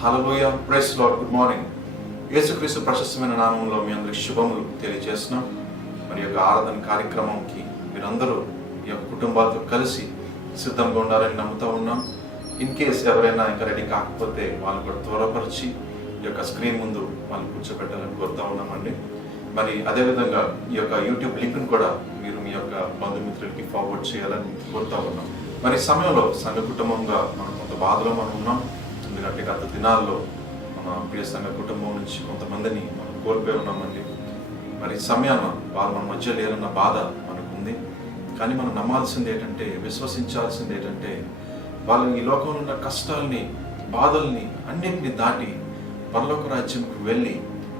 హల్లెలూయా, praise lord. Good morning. యేసుక్రీస్తు ప్రశస్తమైన నామంలో మీ అందరికి శుభములు తెలియజేస్తున్నాం. మరి యొక్క ఆరాధన కార్యక్రమంకి మీరందరూ ఈ యొక్క కుటుంబాలతో కలిసి సిద్ధంగా ఉండాలని నమ్ముతూ ఉన్నాం. ఇన్ కేస్ ఎవరైనా ఇంకా రెడీ కాకపోతే వాళ్ళు కూడా త్వరపరిచి ఈ యొక్క స్క్రీన్ ముందు వాళ్ళు కూర్చోబెట్టాలని కోరుతూ ఉన్నామండి. మరి అదేవిధంగా ఈ యొక్క యూట్యూబ్ లింక్ను కూడా మీరు మీ యొక్క బంధుమిత్రులకి ఫార్వర్డ్ చేయాలని కోరుతూ ఉన్నాం. మరి సమయంలో సంఘ కుటుంబంగా మనం కొంత బాధలో మనం ఉన్నాం. ఎందుకంటే గత దినాల్లో మన ప్రియ సంఘ కుటుంబం నుంచి కొంతమందిని మనం కోల్పోయి ఉన్నామండి. మరి సమయాన వాళ్ళు మన మధ్య లేరన్న బాధ మనకు ఉంది. కానీ మనం నమ్మాల్సింది ఏంటంటే, విశ్వసించాల్సింది ఏంటంటే, వాళ్ళు ఈ లోకంలో ఉన్న కష్టాలని, బాధల్ని అన్నింటినీ దాటి పరలోక రాజ్యంకు వెళ్ళి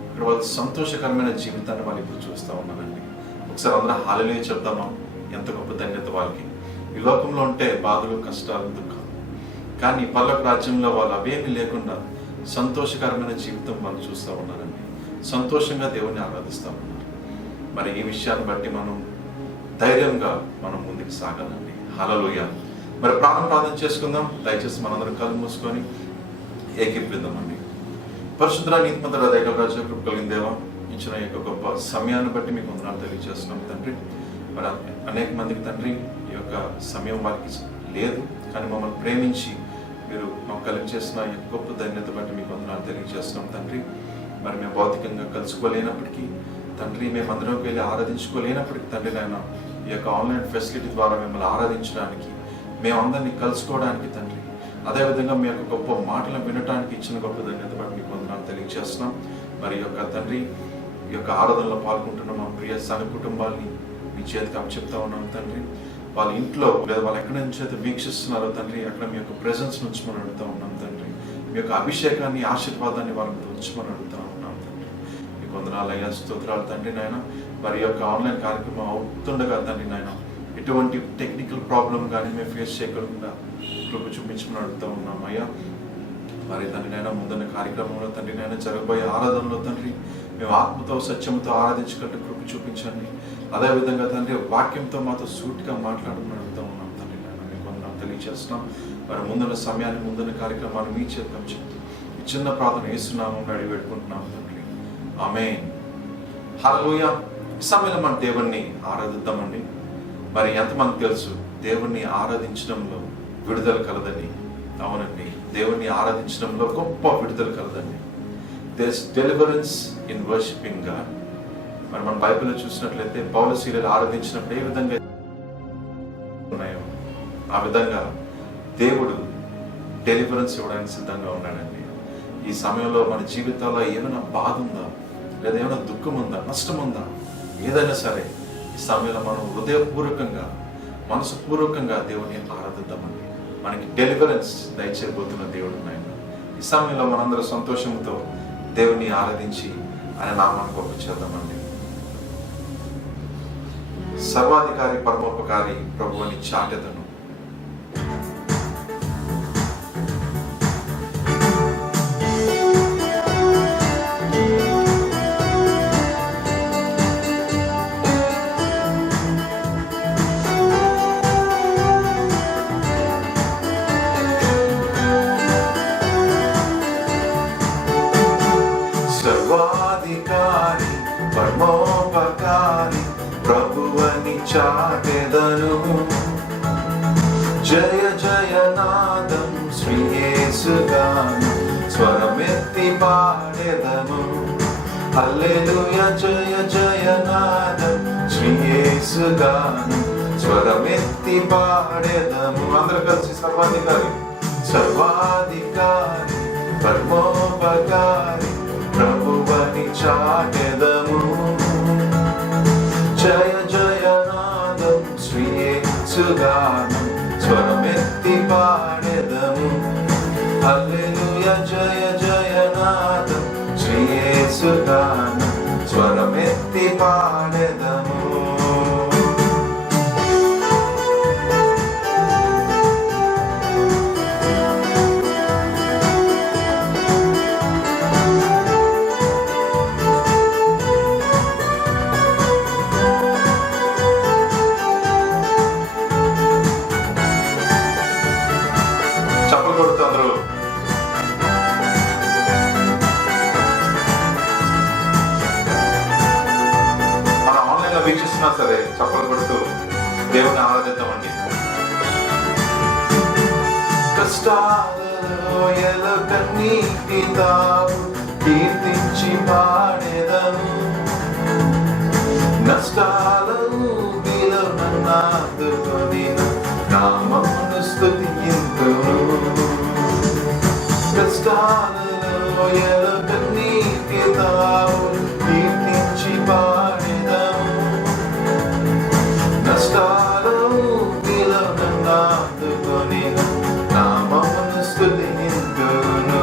ఇక్కడ వాళ్ళు సంతోషకరమైన జీవితాన్ని వాళ్ళు ఇప్పుడు చూస్తూ ఉన్నారండి. ఒకసారి అందరూ హల్లెలూయా చెప్తామా? ఎంత గొప్ప ధన్యత వాళ్ళకి. ఈ లోకంలో ఉంటే బాధలు, కష్టాలు, దుఃఖం, కానీ పరలోక రాజ్యంలో వాళ్ళు అవేమీ లేకుండా సంతోషకరమైన జీవితం వాళ్ళు చూస్తూ ఉన్నారండి. సంతోషంగా దేవుని ఆరాధిస్తూ ఉన్నారు. మరి ఈ విషయాన్ని బట్టి మనం ధైర్యంగా మనం ముందుకు సాగాలండి. హల్లెలూయా. మరి ప్రార్థన చేసుకుందాం. దయచేసి మనందరం కళ్ళు మూసుకొని ఏకీభవిద్దామండి. పరిశుద్ధ నీతిమంతుడా, దయగల రాజా, కృప కలిగిన దేవా, ఇచ్చిన యొక్క గొప్ప సమయాన్ని బట్టి మీకు వందనాలు తెలియజేస్తున్నాం తండ్రి. మరి అనేక మందికి తండ్రి ఈ యొక్క సమయం వారికి లేదు, కానీ మమ్మల్ని ప్రేమించి మీరు మాకు కలిగి చేసిన ఈ గొప్ప ధన్యత బట్టి మీకు వందనాలు తెలియజేస్తున్నాం తండ్రి. మరి మేము భౌతికంగా కలుసుకోలేనప్పటికీ తండ్రి, మేము అందరం వెళ్ళి ఆరాధించుకోలేనప్పటికీ తండ్రి నాయన, ఈ యొక్క ఆన్లైన్ ఫెసిలిటీ ద్వారా మిమ్మల్ని ఆరాధించడానికి, మేమందరినీ కలుసుకోవడానికి తండ్రి, అదేవిధంగా మీ యొక్క గొప్ప మాటలు వినడానికి ఇచ్చిన గొప్ప ధన్యత బట్టి మీకు వందనాలు తెలియజేస్తున్నాం. మరి యొక్క తండ్రి, ఈ యొక్క ఆరాధనలో పాల్గొంటున్న మా ప్రియ సంఘ కుటుంబాన్ని మీ చేతికి అప్పచెప్తా ఉన్నాం తండ్రి. వాళ్ళ ఇంట్లో లేదా వాళ్ళు ఎక్కడి నుంచి అయితే వీక్షిస్తున్నారో తండ్రి, అక్కడ మీ యొక్క ప్రెజెన్స్ ఉంచమని అడుగుతూ ఉన్నాం తండ్రి. మీ యొక్క అభిషేకాన్ని, ఆశీర్వాదాన్ని వాళ్ళ మీద ఉంచమని అడుగుతూ ఉన్నాం తండ్రి. మీకు వందనాలు అయ్యా, స్తోత్రాలు తండ్రి నాయన. మరి యొక్క ఆన్లైన్ కార్యక్రమం అవుతుండగా తండ్రి నాయన, ఎటువంటి టెక్నికల్ ప్రాబ్లం కానీ మేము ఫేస్ చేయకుండా కృప చూపించమని అడుగుతూ ఉన్నాం అయ్యా. మరి తండ్రి నాయన, ముందున్న కార్యక్రమంలో తండ్రి నాయన, జరగబోయే ఆరాధనలో తండ్రి, మేము ఆత్మతో సత్యంతో ఆరాధించుకుంటూ కృప చూపించండి. అదేవిధంగా తండ్రి, వాక్యంతో మాతో సూటిగా మాట్లాడమని అడుగుతూ ఉన్నాం తండ్రి నాయన. మీకు వందనాలు తెలియజేస్తున్నాం. మరి ముందున్న సమయాన్ని, ముందున్న కార్యక్రమాన్ని మీ చేతికం చెప్తూ ఈ చిన్న ప్రార్థన యేసునామములో అడిగి పెట్టుకుంటున్నాం తండ్రి. ఆమేన్. హల్లెలూయా. ఈ సమయంలో మన దేవుణ్ణి ఆరాధిద్దామండి. మరి ఎంతమందికి తెలుసు దేవుణ్ణి ఆరాధించడంలో విడుదల కలదని? అవునండి, దేవుణ్ణి ఆరాధించడంలో గొప్ప విడుదల కలదండి. There deliverance in worshipping God. మరి మన బైబిల్లో చూసినట్లయితే పౌలు శీలలు ఆరాధించినప్పుడు ఏ విధంగా ఉన్నాయో ఆ విధంగా దేవుడు డెలివరెన్స్ ఇవ్వడానికి సిద్ధంగా ఉన్నాడండి. ఈ సమయంలో మన జీవితాల్లో ఏమైనా బాధ ఉందా, లేదా ఏమైనా దుఃఖం ఉందా, నష్టం ఉందా, ఏదైనా సరే ఈ సమయంలో మనం హృదయపూర్వకంగా, మనసుపూర్వకంగా దేవుని ఆరాధిద్దామండి. మనకి డెలివరెన్స్ దయచేయబోతున్న దేవుడు ఆయన. ఈ సమయంలో మనందరూ సంతోషంతో దేవుని ఆరాధించి ఆయన నామాన్ని గొప్ప చేద్దామండి. సర్వాధికారి, పరమోపకారి ప్రభు అని చాటెదను. సర్వాధికారి, పరమోపకారి ప్రభువని చాటెదను. జయ జయనాదం శ్రీయేసుగానం స్వరమెత్తి పాడెదము. హల్లెలూయా జయ జయనాదం శ్రీయేసుగానం స్వరమెత్తి పాడెదము. అందరూ కలిసి సర్వాధికారి సర్వాధికారి పరమోపకారి ప్రభువని చాటెదము. జయ జయనాదం శ్రీయేసుగానం స్వరమెత్తి పాడెదము. హల్లెలూయా జయ జయనాదం శ్రీయేసుగానం స్వరమెత్తి పాడెదము. వీక్షిస్తున్నా సరే చప్పలు కొడుతూ దేవుని ఆరాధిద్దామండి. కష్టాలలో కన్నీటి తావు కీర్తించి పాడెదను. నష్టాలను నన్నాదుకొని నామమును స్తుతింతును. కష్టాలలో కన్నీటి తావు కీర్తించి పాడెదను. నష్టాలను నన్నాదుకొని నామమును స్తుతింతును.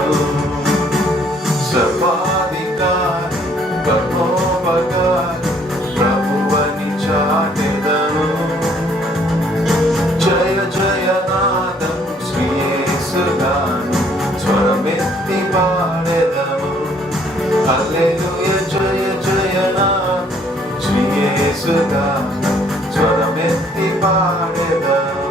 సర్వాధికారి పరమోపకారి ప్రభువని చాటెదను. జయ జయనాదం శ్రీయేసుగానం స్వరమెత్తి పాడెదము. హల్లెలూయా జయ జయనాదం శ్రీయేసుగానం స్వరమెత్తి పాడెదము.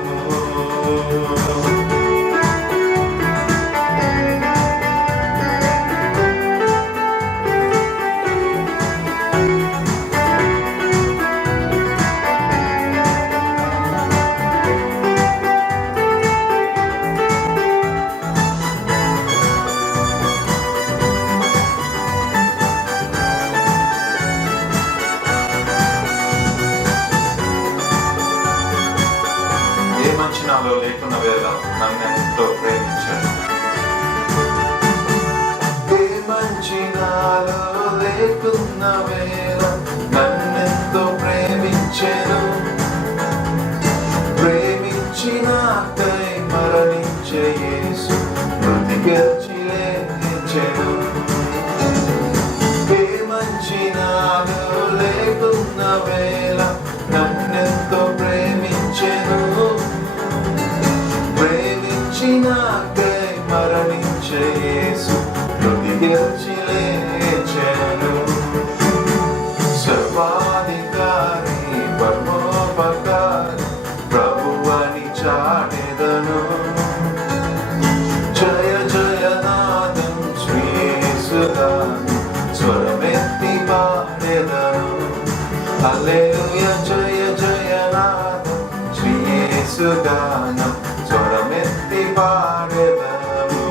ఏ మంచి నాలో లేకున్న వేళ నన్నెంతో ప్రేమించాడు. ఏ మంచి నాలో లేకున్న వేళ నన్నెంతో ప్రేమించెను. ప్రేమించినాకై మరణించే యేసు మృతి గెలిచి లేచెను. ఏ మంచి నాలో లేకున్న వేళ నన్నెంతో ప్రేమించెను. ప్రేమించినాకై మరణించే యేసు మృతి గెలిచి లేచెను. సర్వాధికారి పరమోపకారి ప్రభువని చాటెదను. జయ జయనాదం శ్రీయేసుగానం స్వరమెత్తి పాడెదను. హల్లెలూయా జయ జయనాదం శ్రీయేసుగానం స్వరమెత్తి పాడెదము.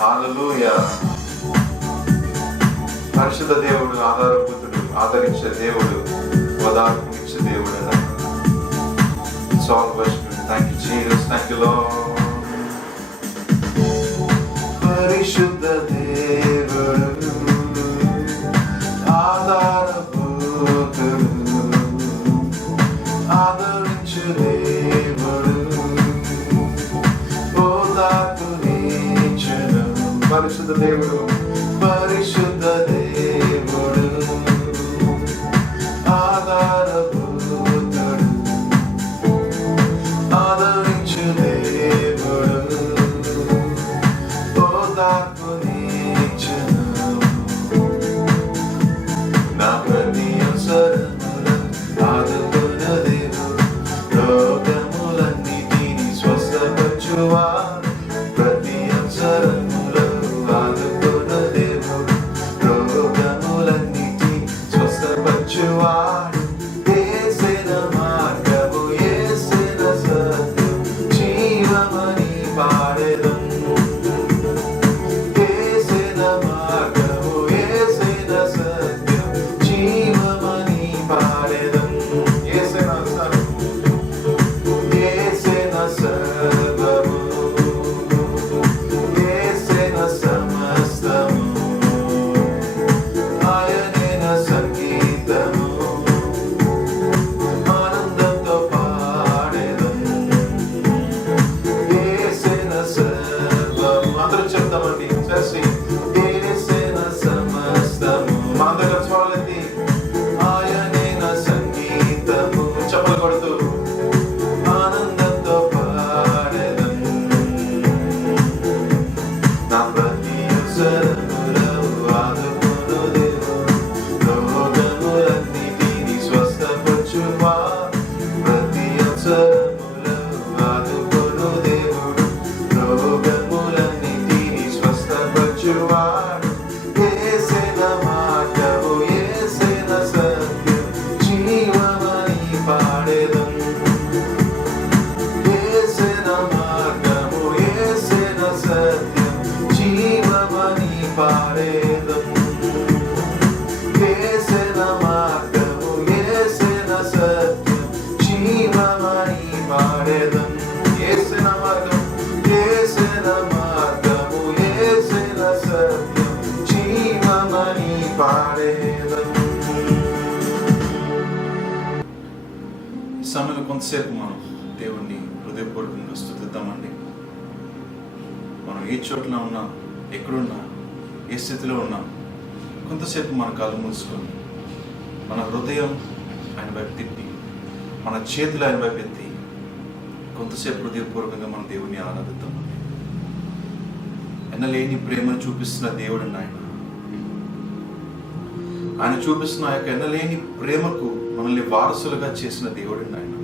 హల్లెలూయా. పరిశుద్ధ దేవుడు ఆధారభూతుడు, ఆదరించే దేవుడు, ఓదార్పునిచ్చే దేవుడు. It's all worship. Thank you Jesus, thank you Lord. పరిశుద్ధ దేవుడు ఆధారభూతుడు, ఆదరించే దేవుడు, ఓదార్పునిచ్చెను. పరిశుద్ధ దేవుడు, పరిశుద్ధ దేవుడు ఆధారభూతుడు, ఆదరించే దేవుడు, ఓదార్పునిచ్చెను. పాడేదము. ఈ సమయంలో కొంతసేపు మనం దేవుణ్ణి హృదయపూర్వకంగా స్తుతిద్దామండి. మనం ఏ చోట్ల ఉన్నా, ఎక్కడున్నా, ఏ స్థితిలో ఉన్నా, కొంతసేపు మన కళ్ళు మూసుకొని మన హృదయం ఆయన వైపు తిప్పి మన చేతులు ఆయన వైపు ఎత్తి కొంతసేపు హృదయపూర్వకంగా మనం దేవుణ్ణి ఆరాధిద్దాం. ఎన్నలేని ప్రేమను చూపిస్తున్న దేవుడు ఆయన చూపిస్తున్న ఆ యొక్క ఎన్నలేని ప్రేమకు మనల్ని వారసులుగా చేసిన దేవుడు ఆయన.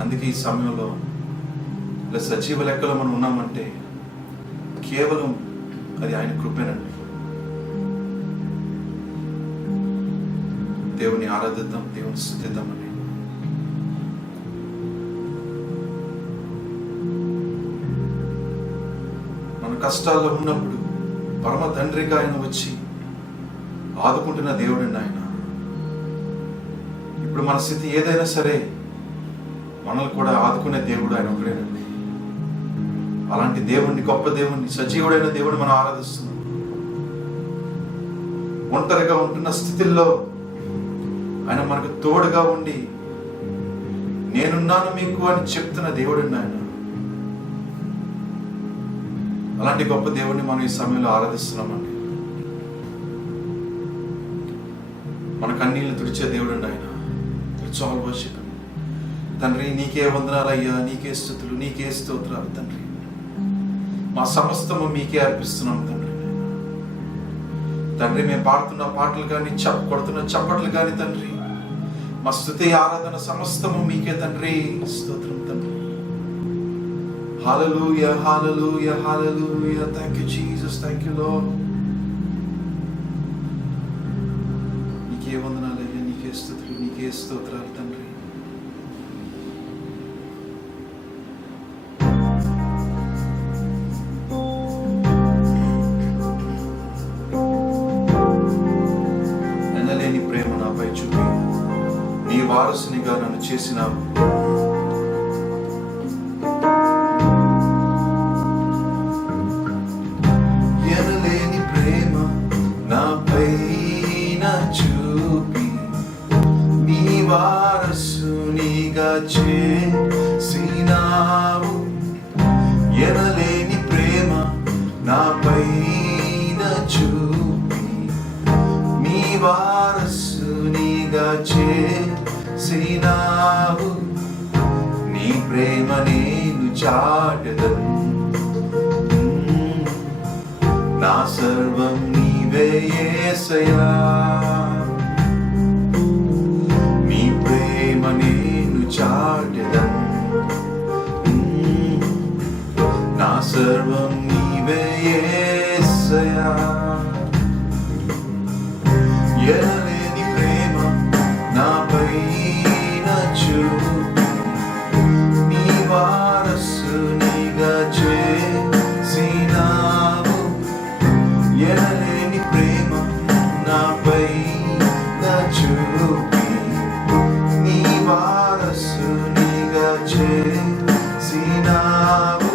అందుకే ఈ సమయంలో ఇలా సజీవ లెక్కలో మనం ఉన్నామంటే కేవలం అది ఆయన కృపేనండి. దేవుని ఆరాధిద్దాం, దేవుని స్తుతిద్దామండి. మన కష్టాల్లో ఉన్నప్పుడు పరమ తండ్రిగా ఆయన వచ్చి ఆదుకుంటున్న దేవుడండి ఆయన. ఇప్పుడు మన స్థితి ఏదైనా సరే మనల్ని కూడా ఆదుకునే దేవుడు ఆయన ఒకడేనండి. అలాంటి దేవుణ్ణి, గొప్ప దేవుణ్ణి, సజీవుడైన దేవుడు మనం ఆరాధిస్తున్నాం. ఒంటరిగా ఉంటున్న స్థితిల్లో ఆయన మనకు తోడుగా ఉండి నేనున్నాను మీకు అని చెప్తున్న దేవుడండి ఆయన. అలాంటి గొప్ప దేవుడిని మనం ఈ సమయంలో ఆరాధిస్తున్నామండి. మన కన్నీళ్లు తుడిచే దేవుడండి ఆయన. చాలు వర్షిప్. తండ్రి నీకే వందనాలయ్యా, నీకే స్తుతులు, నీకే స్తోత్రాలు తండ్రి. మా సమస్తము మీకే అర్పిస్తున్నాం తండ్రి. తండ్రి మేము పాడుతున్న పాటలు కానీ, కొడుతున్న చప్పట్లు కానీ తండ్రి, మా స్తుతి ఆరాధన సమస్తము మీకే తండ్రి. స్తోత్రం తండ్రి. Hallelujah, hallelujah, hallelujah. Thank you Jesus, thank you Lord. నీకే వందనాలయ్యా, నీకే స్తుతులు, నీకే స్తోత్రాలు తండ్రి. ఎనలేని ప్రేమ నాపై చూపి నీ వారసునిగా నన్ను చేసినావు. వారసునిగా చేసినావు. ఎనలేని ప్రేమ నాపైన చూపి నీ వారసునిగా చేసినావు. నీ ప్రేమ నేను చాటెదను. నా సర్వం నీవే యేసయ్యా. నేను చాటెదను. నా సర్వం నీవే యేసయ్యా. ఎనలేని ప్రేమ నాపైన చూపి నీ వారసునిగా చేసినావు. ఎనలేని ప్రేమ నాపైన చూపి వారసునిగా చేసినావు.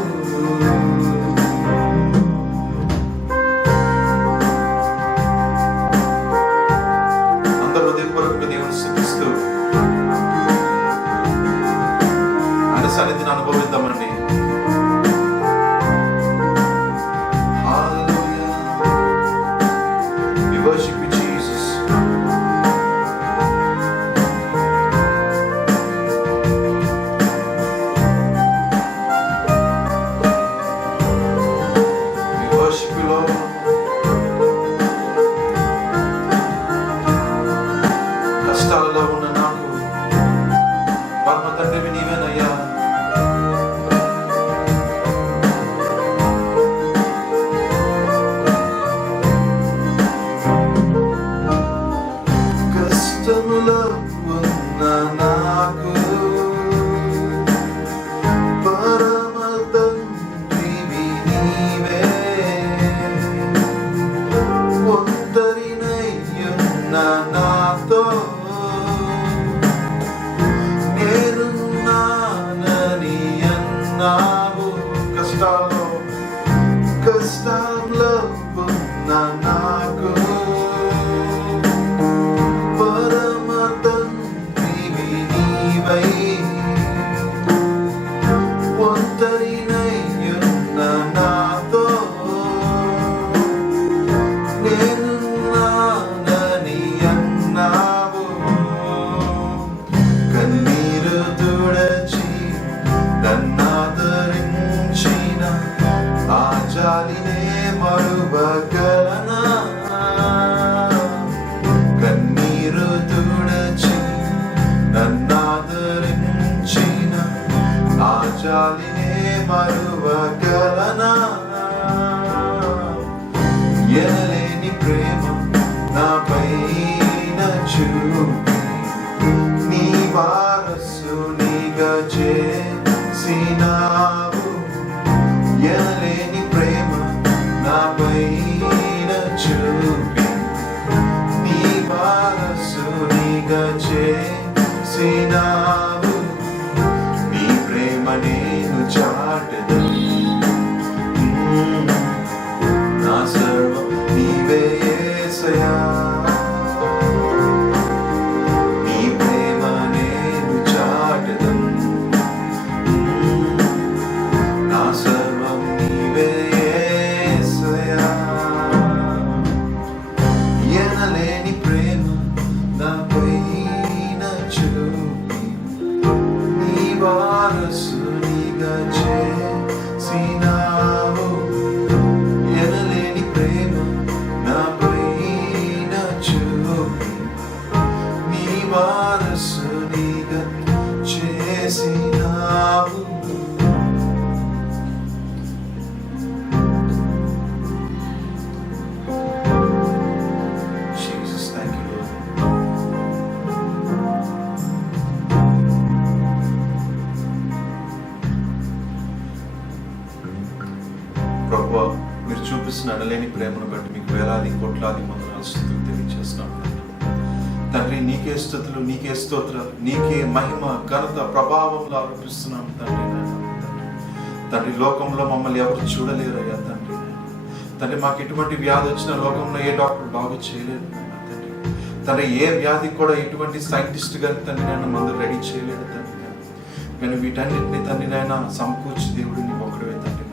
చేసినావు, నీ ప్రేమ నేను చాటెదను. నా సర్వం నీవే యేసయ్యా, నీ ప్రేమ నేను చాటెదను. నా సర్వం నీవే యేసయ్యా. ఎనలేని ప్రేమ నాపైన చూపి నీ వారసునిగా చేసినావు. ఎనలేని ప్రేమ నాపైన చూపి నీ వారసునిగా చేసినావు. Jesus, thank you, Lord. ప్రభువా, మీరు చూపిస్తున్న అనలేని ప్రేమను బట్టి మీకు వేలాది కోట్లాది వందనాలు స్తుతులు తెలియజేస్తున్నాం తండ్రి. నీకే స్తుతులు, నీకే స్తోత్రాలు, నీకే మహిమ ఘనత ప్రభావంలో ఆరోపిస్తున్నాం తండ్రి. తండ్రి, లోకంలో మమ్మల్ని ఎవరు చూడలేరయ్యా తండ్రి. తండ్రి, మాకు ఎటువంటి వ్యాధి వచ్చినా లోకంలో ఏ డాక్టర్ బాగు చేయలేరు తండ్రి. తండ్రి, ఏ వ్యాధికి కూడా ఎటువంటి సైంటిస్ట్ గారి తండ్రి నేను మందు రెడీ చేయలేడు తండ్రి. కానీ వీటన్నిటిని తండ్రి నాయన సమకూర్చి దేవుడు నీ ఒక్కడవే తండ్రి.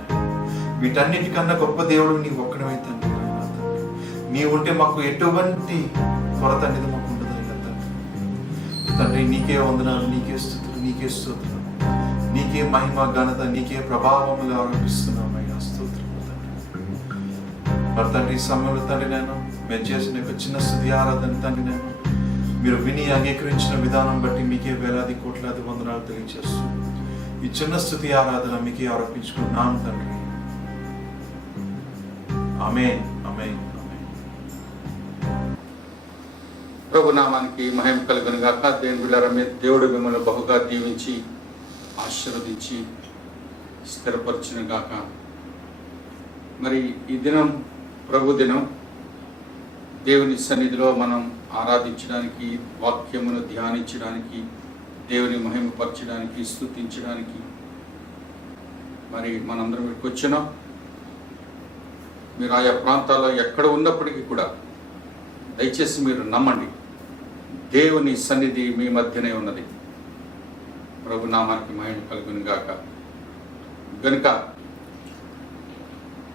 వీటన్నిటికన్నా గొప్ప దేవుడు నీ ఒక్కడవే తండ్రి. నీ ఉంటే మాకు ఎటువంటి కొరత అనేది మాకు ఉండదు అయ్యా తండ్రి. తండ్రి, నీకే వందనాలు, నీకే స్తుతులు, నీకే స్తోత్రం, నీకే మహిమ ఘనత, నీకే ప్రభావములు ఆరోపిస్తున్నాం అయ్యా. స్తోత్రం తండ్రి. మరి తండ్రి, ఈ సమయంలో తండ్రి నేను మేము చేసిన యొక్క చిన్న స్తుతి ఆరాధన తండ్రి నేను మీరు విని అంగీకరించిన విధానం బట్టి మీకే వేలాది కోట్లాది వందనాలు తెలియజేస్తూ ఈ చిన్న స్తుతి ఆరాధన మీకే ఆరోపించుకున్నాను తండ్రి. ఆమేన్, ఆమేన్, ఆమేన్. ప్రభు నామానికి మహిమ కలుగును గాక. దేవుడు మిమ్మల్ని బహుగా దీవించి ఆశీర్వదించి స్థిరపరచును గాక. మరి ఈ దినం ప్రభు దినం. దేవుని సన్నిధిలో మనం ఆరాధించడానికి, వాక్యమును ధ్యానించడానికి, దేవుని మహిమపరచడానికి, స్తుతించడానికి మరి మనందరం ఇక్కడికి వచ్చినాం. మీరు ఆయా ప్రాంతాల్లో ఎక్కడ ఉన్నప్పటికీ కూడా దయచేసి మీరు నమ్మండి, దేవుని సన్నిధి మీ మధ్యనే ఉన్నది. ప్రభు నామానికి మహిమ కలుగును గాక. గనుక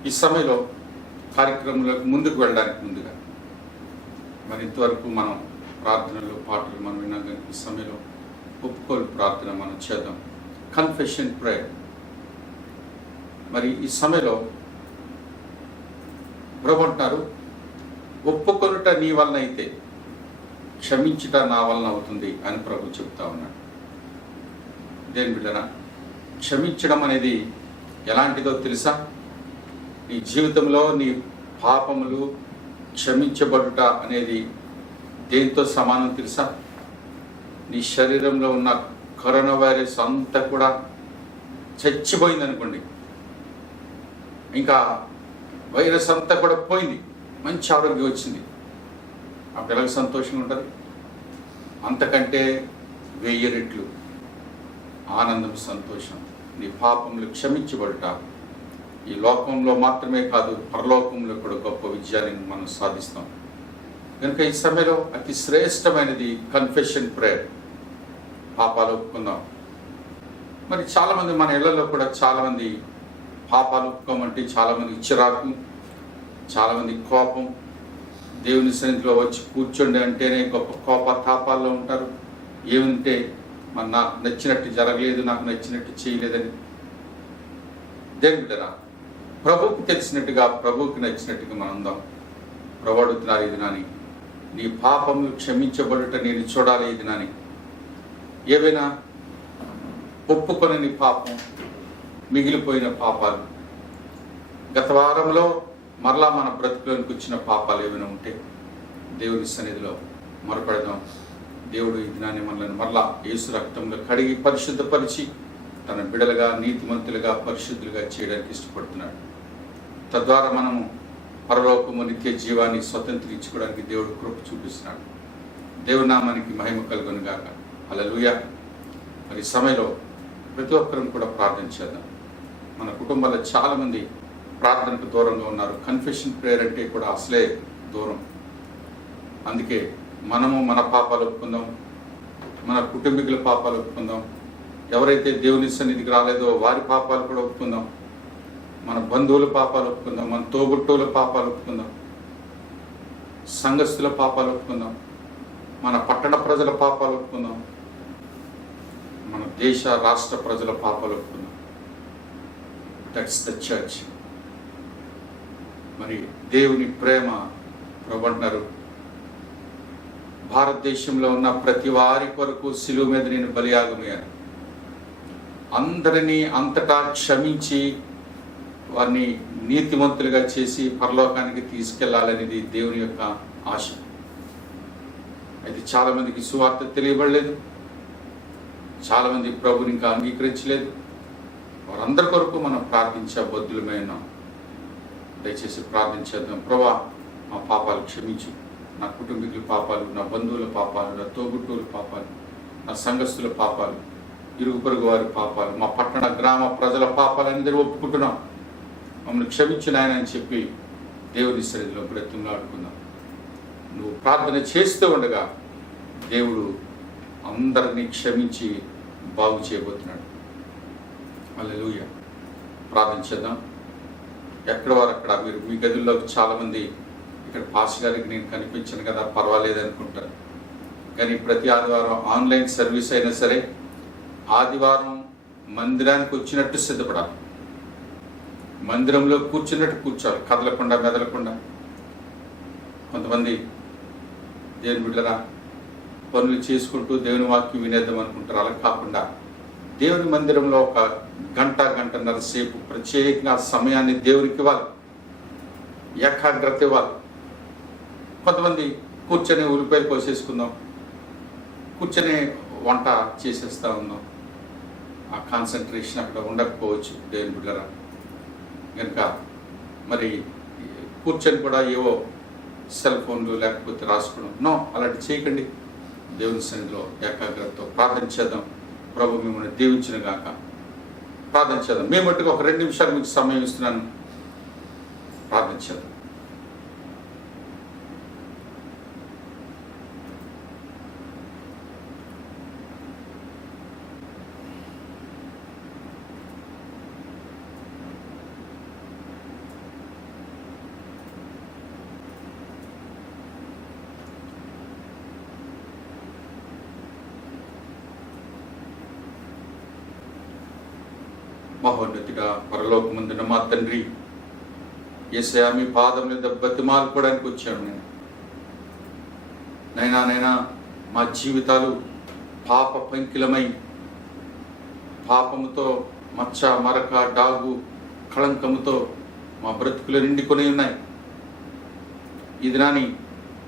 ఈ సమయంలో కార్యక్రమంలోకి ముందుకు వెళ్ళడానికి ముందుగా మరి ఇంతవరకు మనం ప్రార్థనలు పాటలు మనం విన్నాం. కనుక ఈ సమయంలో ఒప్పుకోలు ప్రార్థన మనం చేద్దాం. Confession prayer. మరి ఈ సమయంలో ప్రభు అంటారు, ఒప్పుకొనుట నీ వలన అయితే క్షమించుట నా వలన అవుతుంది అని ప్రభు చెప్తా ఉన్నాడు. దేని బిడ్డరా, క్షమించడం అనేది ఎలాంటిదో తెలుసా? నీ జీవితంలో నీ పాపములు క్షమించబడుట అనేది దేంతో సమానం తెలుసా? నీ శరీరంలో ఉన్న కరోనా వైరస్ అంతా కూడా చచ్చిపోయింది అనుకోండి, ఇంకా వైరస్ అంతా కూడా పోయింది, మంచి ఆరోగ్యం వచ్చింది, అప్పుడు ఎలాగ సంతోషంగా ఉంటుంది? అంతకంటే 1000 రెట్లు ఆనందం, సంతోషం. నీ పాపములు క్షమించబడుట ఈ లోకంలో మాత్రమే కాదు, పరలోకంలో కూడా గొప్ప విజయాన్ని మనం సాధిస్తాం. కనుక ఈ సమయంలో అతి శ్రేష్టమైనది కన్ఫెషన్ ప్రేయర్. పాపాలు ఒప్పుకుందాం. మరి చాలామంది మన ఇళ్లలో కూడా చాలామంది పాపాలు ఒప్పుకోమంటే చాలామంది చిరాకు, చాలామంది కోపం. దేవుని సన్నిధిలో వచ్చి కూర్చోండి అంటేనే గొప్ప కోప తాపాల్లో ఉంటారు. ఏమంటే మరి నాకు నచ్చినట్టు జరగలేదు, నాకు నచ్చినట్టు చేయలేదని. దేవుని బిడ్డరా, ప్రభువుకి తెలిసినట్టుగా, ప్రభువుకి నచ్చినట్టుగా మనం ఉందాం. ప్రభు అడుగుతున్నారు ఇది నాని, నీ పాపములు క్షమించబడుట నేను చూడాలి ఇది నాని. ఏవైనా ఒప్పుకొనని పాపం, మిగిలిపోయిన పాపాలు, గత వారంలో మరలా మన బ్రతుకులోనికి వచ్చిన పాపాలు ఏమైనా ఉంటే దేవుని సన్నిధిలో మొరపెడదాం. దేవుడు ఈ దినాన్ని మనల్ని మరలా యేసు రక్తంలో కడిగి పరిశుద్ధపరిచి తన బిడలుగా, నీతిమంతులుగా, పరిశుద్ధులుగా చేయడానికి ఇష్టపడుతున్నాడు. తద్వారా మనము పరలోకము, నిత్య జీవాన్ని స్వతంత్రించుకోవడానికి దేవుడు కృప చూపిస్తున్నాడు. దేవుని నామానికి మహిమ కలుగును గాక. హల్లెలూయా. మరి ఈ సమయంలో ప్రతి ఒక్కరం కూడా ప్రార్థన చేద్దాం. మన కుటుంబాల్లో చాలామంది ప్రార్థనకు దూరంగా ఉన్నారు. కన్ఫెషన్ ప్రేయర్ అంటే కూడా అసలే దూరం. అందుకే మనము మన పాపాలు ఒప్పుకుందాం, మన కుటుంబీకుల పాపాలు ఒప్పుకుందాం. ఎవరైతే దేవుని సన్నిధికి రాలేదో వారి పాపాలు కూడా ఒప్పుకుందాం. మన బంధువుల పాపాలు ఒప్పుకుందాం, మన తోబుట్టువుల పాపాలు ఒప్పుకుందాం, సంఘస్థుల పాపాలు ఒప్పుకుందాం, మన పట్టణ ప్రజల పాపాలు ఒప్పుకుందాం, మన దేశ రాష్ట్ర ప్రజల పాపాలు ఒప్పుకుందాం. That's the church. మరి దేవుని ప్రేమ ప్రభు అంటున్నారు, భారతదేశంలో ఉన్న ప్రతి వారి కొరకు శిలువ మీద నేను బలియాగమయ్యాను. అందరినీ అంతటా క్షమించి వారిని నీతిమంతులుగా చేసి పరలోకానికి తీసుకెళ్లాలనేది దేవుని యొక్క ఆశ. అయితే చాలామందికి సువార్త తెలియబడలేదు, చాలామంది ప్రభుని ఇంకా అంగీకరించలేదు. వారందరి కొరకు మనం ప్రార్థించే బద్దులమై ఉన్నాం. దయచేసి ప్రార్థించేద్దాం. ప్రభా, మా పాపాలు క్షమించు. నా కుటుంబీకుల పాపాలు, నా బంధువుల పాపాలు, నా తోబుట్టువుల పాపాలు, నా సంఘస్థుల పాపాలు, ఇరుగు పొరుగు వారి పాపాలు, మా పట్టణ గ్రామ ప్రజల పాపాలు అందరూ ఒప్పుకుంటున్నాం. మమ్మల్ని క్షమించిన ఆయన అని చెప్పి దేవుని సన్నిధిలో బ్రతిమలాడుకుందాం. నువ్వు ప్రార్థన చేస్తూ ఉండగా దేవుడు అందరినీ క్షమించి బాగు చేయబోతున్నాడు. హల్లెలూయా. ప్రార్థన చేద్దాం. ఎక్కడ వారు అక్కడ. మీరు మీ గదుల్లోకి చాలామంది ఇక్కడ పాస్ గారికి నేను కనిపించాను కదా, పర్వాలేదు అనుకుంటారు. కానీ ప్రతి ఆదివారం ఆన్లైన్ సర్వీస్ అయినా సరే ఆదివారం మందిరానికి వచ్చినట్టు సిద్ధపడాలి. మందిరంలో కూర్చున్నట్టు కూర్చోవాలి, కదలకుండా మెదలకుండా. కొంతమంది దేవుని బిడ్డరా పనులు చేసుకుంటూ దేవుని వాక్యం వినేద్దాం అనుకుంటారు. అలా కాకుండా దేవుని మందిరంలో ఒక గంటన్నర సేపు ప్రత్యేకంగా సమయాన్ని దేవునికి ఇవ్వాలి, ఏకాగ్రత ఇవ్వాలి. కొంతమంది కూర్చొని ఉల్లిపాయలు కోసేసుకుందాం, కూర్చొని వంట చేసేస్తూ ఉందాం. ఆ కాన్సన్ట్రేషన్ అక్కడ ఉండకపోవచ్చు దేవుని బిడ్డరా. కనుక మరి కూర్చొని కూడా ఏవో సెల్ ఫోన్లు లేకపోతే రాసుకోవడం, నో, అలాంటి చేయకండి. దేవుని సన్నిధిలో ఏకాగ్రతతో ప్రార్థన చేద్దాం. ప్రభు మిమ్మల్ని దీవించిన గాక. ప్రార్థన చేద్దాం. మేము మట్టుకు ఒక 2 నిమిషాలు మీకు సమయం ఇస్తున్నాను. ప్రార్థన చేద్దాం. మహోన్నతుడా, పరలోకమందున మా తండ్రి, యేసయ్యా, మీ పాదం మీద బతిమాలుకోవడానికి వచ్చాను నైనా మా జీవితాలు పాప పంకిలమై పాపముతో మచ్చ మరక డాగు కళంకముతో మా బ్రతుకులు నిండుకొని ఉన్నాయి. ఇది నాని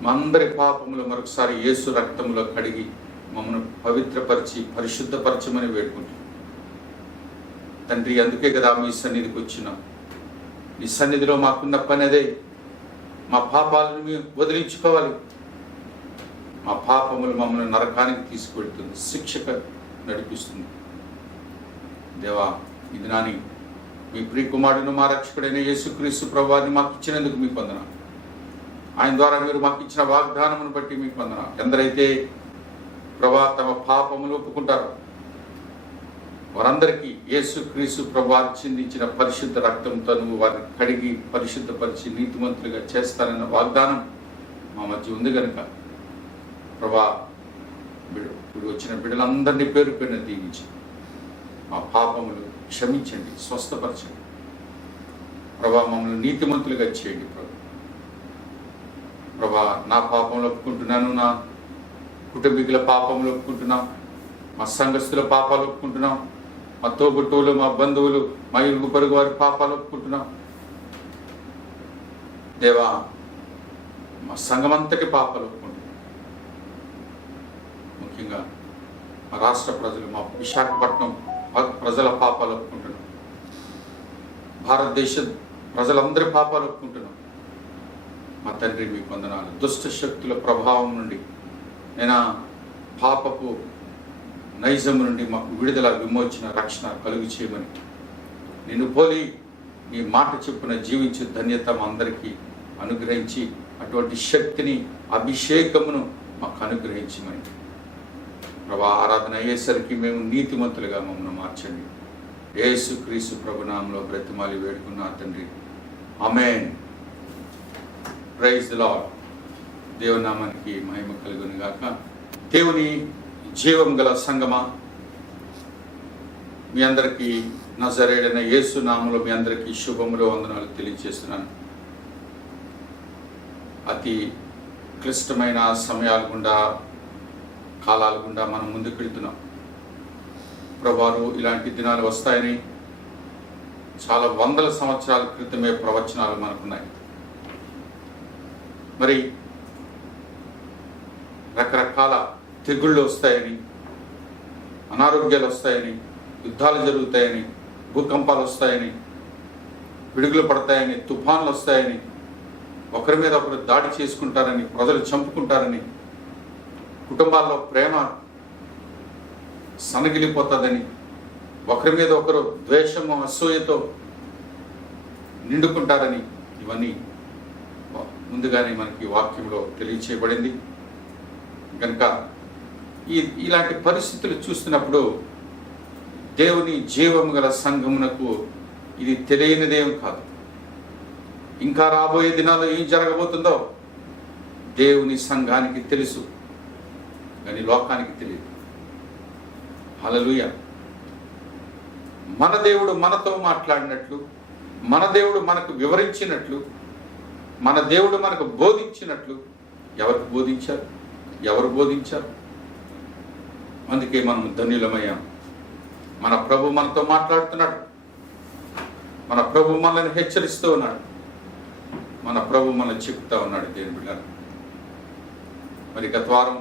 మా అందరి పాపములు మరొకసారి యేసు రక్తంలో కడిగి మమ్మల్ని పవిత్రపరిచి పరిశుద్ధపరచమని వేడుకుంటున్నాం తండ్రి. అందుకే కదా మీ సన్నిధికి వచ్చినాం. మీ సన్నిధిలో మాకున్న పని అదే. మా పాపాలను మేము వదిలించుకోవాలి. మా పాపములు మమ్మల్ని నరకానికి తీసుకువెళ్తుంది, శిక్షకు నడిపిస్తుంది. దేవా, ఇది నాని మీ ప్రియకుమారుడును మా రక్షకుడైన యేసుక్రీస్తు ప్రభువాన్ని మాకు ఇచ్చినందుకు మీకు వందనాలు. ఆయన ద్వారా మీరు మాకు ఇచ్చిన వాగ్దానమును బట్టి మీకు వందనాలు. ఎందరైతే ప్రభా తమ పాపములు ఒప్పుకుంటారో వారందరికీ యేసుక్రీస్తు ప్రభువారు చిందించిన పరిశుద్ధ రక్తంతో నువ్వు వారిని కడిగి పరిశుద్ధపరిచి నీతిమంతులుగా చేస్తానన్న వాగ్దానం మా మధ్య ఉంది కనుక ప్రభా, ఇప్పుడు వచ్చిన బిడ్డలందరినీ పేరు పేరున దీవించి మా పాపములు క్షమించండి, స్వస్థపరచండి ప్రభా. మమ్మల్ని నీతిమంతులుగా చేయండి ప్రభా. నా పాపంలో ఒప్పుకుంటున్నాను, నా కుటుంబీకుల పాపంలో ఒప్పుకుంటున్నాం, మా సంఘస్థుల పాపాలు ఒప్పుకుంటున్నాం, మా తోబుట్టువులు, మా బంధువులు, మా ఇరుగు పొరుగు వారి పాపాలు ఒప్పుకుంటున్నాం దేవా. మా సంఘమంతటి పాపాలు ఒప్పుకుంటున్నాం. ముఖ్యంగా మా రాష్ట్ర ప్రజలు, మా విశాఖపట్నం ప్రజల పాపాలు ఒప్పుకుంటున్నాం. భారతదేశ ప్రజలందరి పాపాలు ఒప్పుకుంటున్నాం. మా తండ్రి మీకు వందనాలు. దుష్ట శక్తుల ప్రభావం నుండి నేను పాపపు నైజం నుండి మాకు విడుదల, విమోచన, రక్షణ కలుగు చేయమని, నిన్ను పోలి నీ మాట చొప్పున జీవించే ధన్యత మా అందరికీ అనుగ్రహించి అటువంటి శక్తిని, అభిషేకమును మాకు అనుగ్రహించమని ప్రభా, ఆరాధన అయ్యేసరికి మేము నీతిమంతులుగా మమ్మల్ని మార్చండి. యేసుక్రీస్తు ప్రభునామంలో బ్రతిమాలి వేడుకున్నా తండ్రి, ఆమేన్. Praise the lord. దేవుని నామానికి మహిమ కలుగును గాక. దేవుని జీవం గల సంగమా, మీ అందరికీ నజరేయుడైన యేసు నామములో మీ అందరికీ శుభములు, వందనాలు తెలియజేస్తున్నాను. అతి క్లిష్టమైన సమయాల గుండా, కాలాల గుండా మనం ముందుకు వెళ్తున్నాం. ప్రభువారు ఇలాంటి దినాలు వస్తాయని చాలా వందల సంవత్సరాల క్రితమే ప్రవచనాలు మనకున్నాయి. మరి రకరకాల తెగుళ్ళు వస్తాయని, అనారోగ్యాలు వస్తాయని, యుద్ధాలు జరుగుతాయని, భూకంపాలు వస్తాయని, పిడుగులు పడతాయని, తుఫాన్లు వస్తాయని, ఒకరి మీద ఒకరు దాడి చేసుకుంటారని, ప్రజలు చంపుకుంటారని, కుటుంబాల్లో ప్రేమ సనగిలిపోతుందని, ఒకరి మీద ఒకరు ద్వేషము, అసూయతో నిండుకుంటారని, ఇవన్నీ ముందుగానే మనకి వాక్యంలో తెలియచేయబడింది. కనుక ఇలాంటి పరిస్థితులు చూస్తున్నప్పుడు దేవుని జీవము గల సంఘమునకు ఇది తెలియనిదేం కాదు. ఇంకా రాబోయే దినాల్లో ఏం జరగబోతుందో దేవుని సంఘానికి తెలుసు, కానీ లోకానికి తెలియదు. హల్లెలూయా. మన దేవుడు మనతో మాట్లాడినట్లు, మన దేవుడు మనకు వివరించినట్లు, మన దేవుడు మనకు బోధించినట్లు ఎవరికి బోధించారు? ఎవరు బోధించారు? అందుకే మనం ధన్యులమయ్యాం. మన ప్రభు మనతో మాట్లాడుతున్నాడు, మన ప్రభు మనల్ని హెచ్చరిస్తూ ఉన్నాడు, మన ప్రభు మనల్ని చెప్తా ఉన్నాడు. దేవుని బిడ్డలారా, మరి గత వారం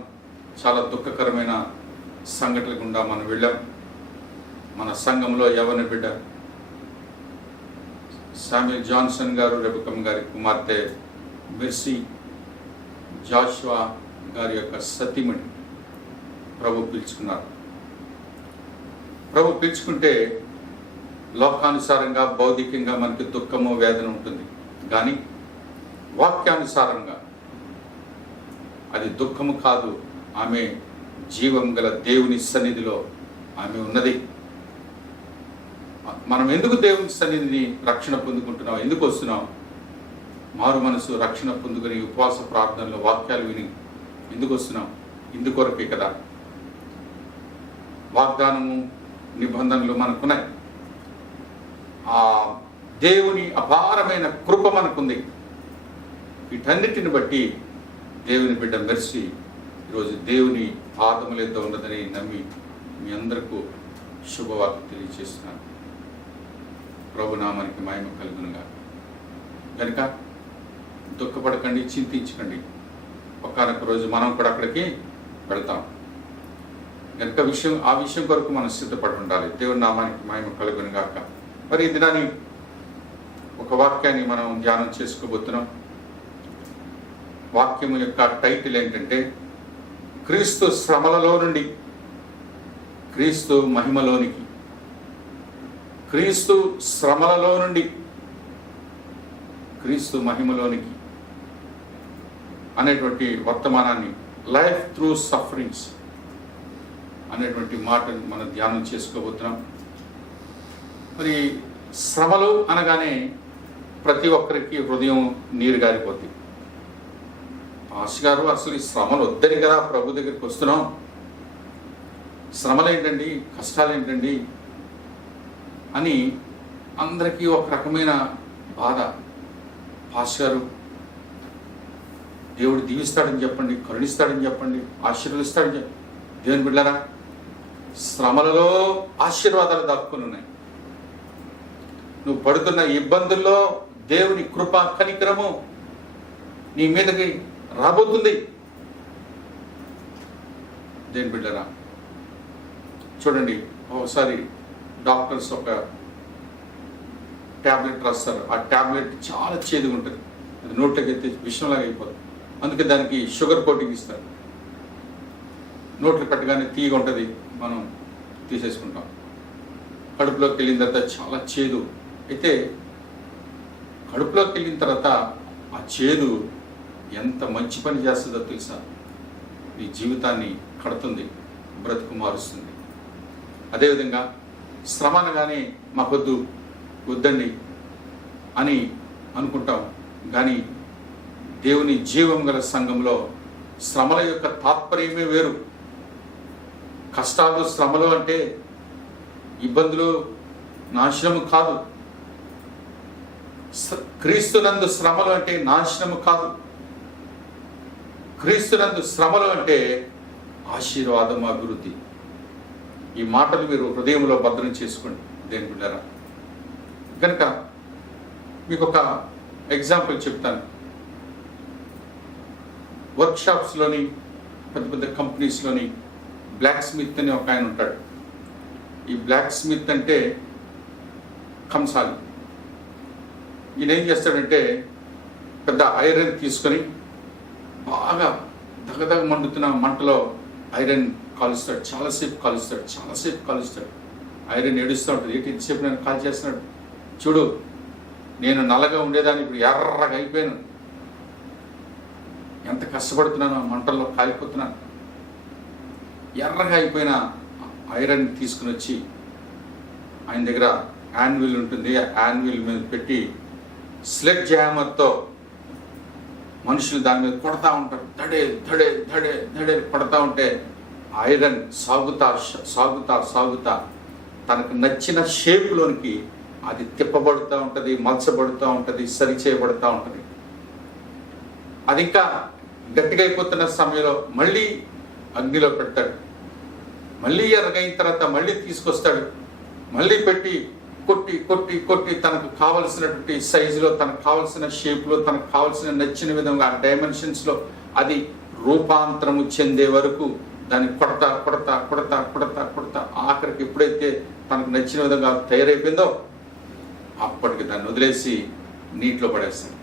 చాలా దుఃఖకరమైన సంఘటనల గుండా మనం వెళ్ళాం. మన సంఘంలో యవన బిడ్డ శామ్యూల్ జాన్సన్ గారు, రెబెకమ్మ గారి కుమార్తె మెర్సీ జాషువా గారి యొక్క సతీమణి ప్రభు పిలుచుకున్నారు. ప్రభు పిలుచుకుంటే లోకానుసారంగా, భౌతికంగా మనకి దుఃఖము, వేదన ఉంటుంది. కానీ వాక్యానుసారంగా అది దుఃఖము కాదు. ఆమె జీవం గల దేవుని సన్నిధిలో ఆమె ఉన్నది. మనం ఎందుకు దేవుని సన్నిధిని రక్షణ పొందుకుంటున్నాం? ఎందుకు వస్తున్నాం? మారు మనసు రక్షణ పొందుకుని ఉపవాస ప్రార్థనలో వాక్యాలు విని ఎందుకు వస్తున్నాం? ఇందుకొరకే కదా. వాగ్దానము, నిబంధనలు మనకున్నాయి. ఆ దేవుని అపారమైన కృప మనకుంది. వీటన్నిటిని బట్టి దేవుని బిడ్డ మెర్సీ ఈరోజు దేవుని పాదములెద్ద ఉన్నదని నమ్మి మీ అందరికీ శుభవార్త తెలియజేస్తున్నాను. ప్రభునామానికి మహిమ కలుగునుగా. కనుక దుఃఖపడకండి, చింతించకండి. ఒకానొక రోజు మనం కూడా అక్కడికి వెళ్తాం. కనుక ఆ విషయం కొరకు మనం సిద్ధపడి ఉండాలి. దేవుని నామానికి మహిమ కలుగునుగాక. మరి ఈ దినాన్ని ఒక వాక్యాన్ని మనం ధ్యానం చేసుకోబోతున్నాం. వాక్యం యొక్క టైటిల్ ఏంటంటే, క్రీస్తు శ్రమలలో నుండి క్రీస్తు మహిమలోనికి. క్రీస్తు శ్రమలలో నుండి క్రీస్తు మహిమలోనికి అనేటువంటి వర్తమానాన్ని, లైఫ్ త్రూ సఫరింగ్స్ అనేటువంటి మాటను మనం ధ్యానం చేసుకోబోతున్నాం. మరి శ్రమలు అనగానే ప్రతి ఒక్కరికి హృదయం నీరు గారిపోతుంది. పాస్ గారు, అసలు ఈ శ్రమలు వద్దని కదా ప్రభు దగ్గరికి వస్తున్నాం, శ్రమలు ఏంటండి, కష్టాలు ఏంటండి అని అందరికీ ఒక రకమైన బాధ. పాస్ గారు, దేవుడు దీవిస్తాడని చెప్పండి, కరుణిస్తాడని చెప్పండి, ఆశీర్వదిస్తాడని చెప్పండి. దేవుని బిడ్డలారా, శ్రమలలో ఆశీర్వాదాలు దాక్కుని ఉన్నాయి. నువ్వు పడుతున్న ఇబ్బందుల్లో దేవుని కృప, కనికరము నీ మీదకి రాబోతుంది. దేవుని బిడ్డలారా, చూడండి, ఒకసారి డాక్టర్స్ ఒక ట్యాబ్లెట్ రాస్తారు. ఆ ట్యాబ్లెట్ చాలా చేదుగా ఉంటుంది, అది నోట్లోకి అయితే విషంలాగా అయిపోతుంది. అందుకే దానికి షుగర్ కోటింగ్ ఇస్తారు. నోట్లు పెట్టగానే తీయగా ఉంటుంది, మనం తీసేసుకుంటాం. కడుపులోకి వెళ్ళిన తర్వాత చాలా చేదు. అయితే కడుపులోకి వెళ్ళిన తర్వాత ఆ చేదు ఎంత మంచి పని చేస్తుందో తెలుసా? నీ జీవితాన్ని కడుతుంది, బ్రతుకు మారుస్తుంది. అదేవిధంగా శ్రమ అనగానే మాకొద్దు, వద్దండి అని అనుకుంటాం. కానీ దేవుని జీవం గల సంఘంలో శ్రమల యొక్క తాత్పర్యమే వేరు. కష్టాలు, శ్రమలు అంటే ఇబ్బందులు, నాశనము కాదు. క్రీస్తునందు శ్రమలు అంటే నాశనము కాదు. క్రీస్తునందు శ్రమలు అంటే ఆశీర్వాదం, అభివృద్ధి. ఈ మాటలు మీరు హృదయంలో భద్రం చేసుకోండి దేని బిడ్డారా. కనుక మీకు ఒక ఎగ్జాంపుల్ చెప్తాను. వర్క్షాప్స్లోని, పెద్ద పెద్ద కంపెనీస్లోని బ్లాక్ స్మిత్ అని ఒక ఆయన ఉంటాడు. ఈ బ్లాక్ స్మిత్ అంటే కంసాలి. ఈయన ఏం చేస్తాడంటే పెద్ద ఐరన్ తీసుకొని బాగా దగదగ మండుతున్న మంటలో ఐరన్ కాలుస్తాడు. చాలాసేపు కాలుస్తాడు. ఐరన్ ఏడుస్తూ ఉంటుంది. ఏంటి ఇంతసేపు నేను కాల్ చేస్తున్నాడు, చూడు నేను నల్లగా ఉండేదాన్ని ఇప్పుడు ఎర్రగా అయిపోయాను, ఎంత కష్టపడుతున్నాను, మంటల్లో కాలిపోతున్నాను. ఎర్రగా అయిపోయిన ఐరన్ తీసుకుని వచ్చి ఆయన దగ్గర యాన్విల్ ఉంటుంది, యాన్విల్ మీద పెట్టి స్లెడ్జ్ హ్యామర్తో మనుషులు దాని మీద కొడతా ఉంటారు. ధడే కొడతా ఉంటే ఐరన్ సాగుతా తనకు నచ్చిన షేప్లోనికి అది తిప్పబడుతూ ఉంటుంది, మలచబడుతూ ఉంటుంది, సరి చేయబడుతూ ఉంటుంది. అది ఇంకా గట్టిగా అయిపోతున్న సమయంలో మళ్ళీ అగ్నిలో పెడతాడు. మళ్ళీ ఎర్రగైన తర్వాత మళ్ళీ తీసుకొస్తాడు. మళ్ళీ పెట్టి కొట్టి తనకు కావలసినటువంటి సైజులో, తనకు కావలసిన షేప్లో, తనకు కావలసిన నచ్చిన విధంగా ఆ డైమెన్షన్స్లో అది రూపాంతరము చెందే వరకు దాన్ని కొడతా ఆఖరికి ఎప్పుడైతే తనకు నచ్చిన విధంగా తయారైపోయిందో అప్పటికి దాన్ని వదిలేసి నీటిలో పడేస్తాడు,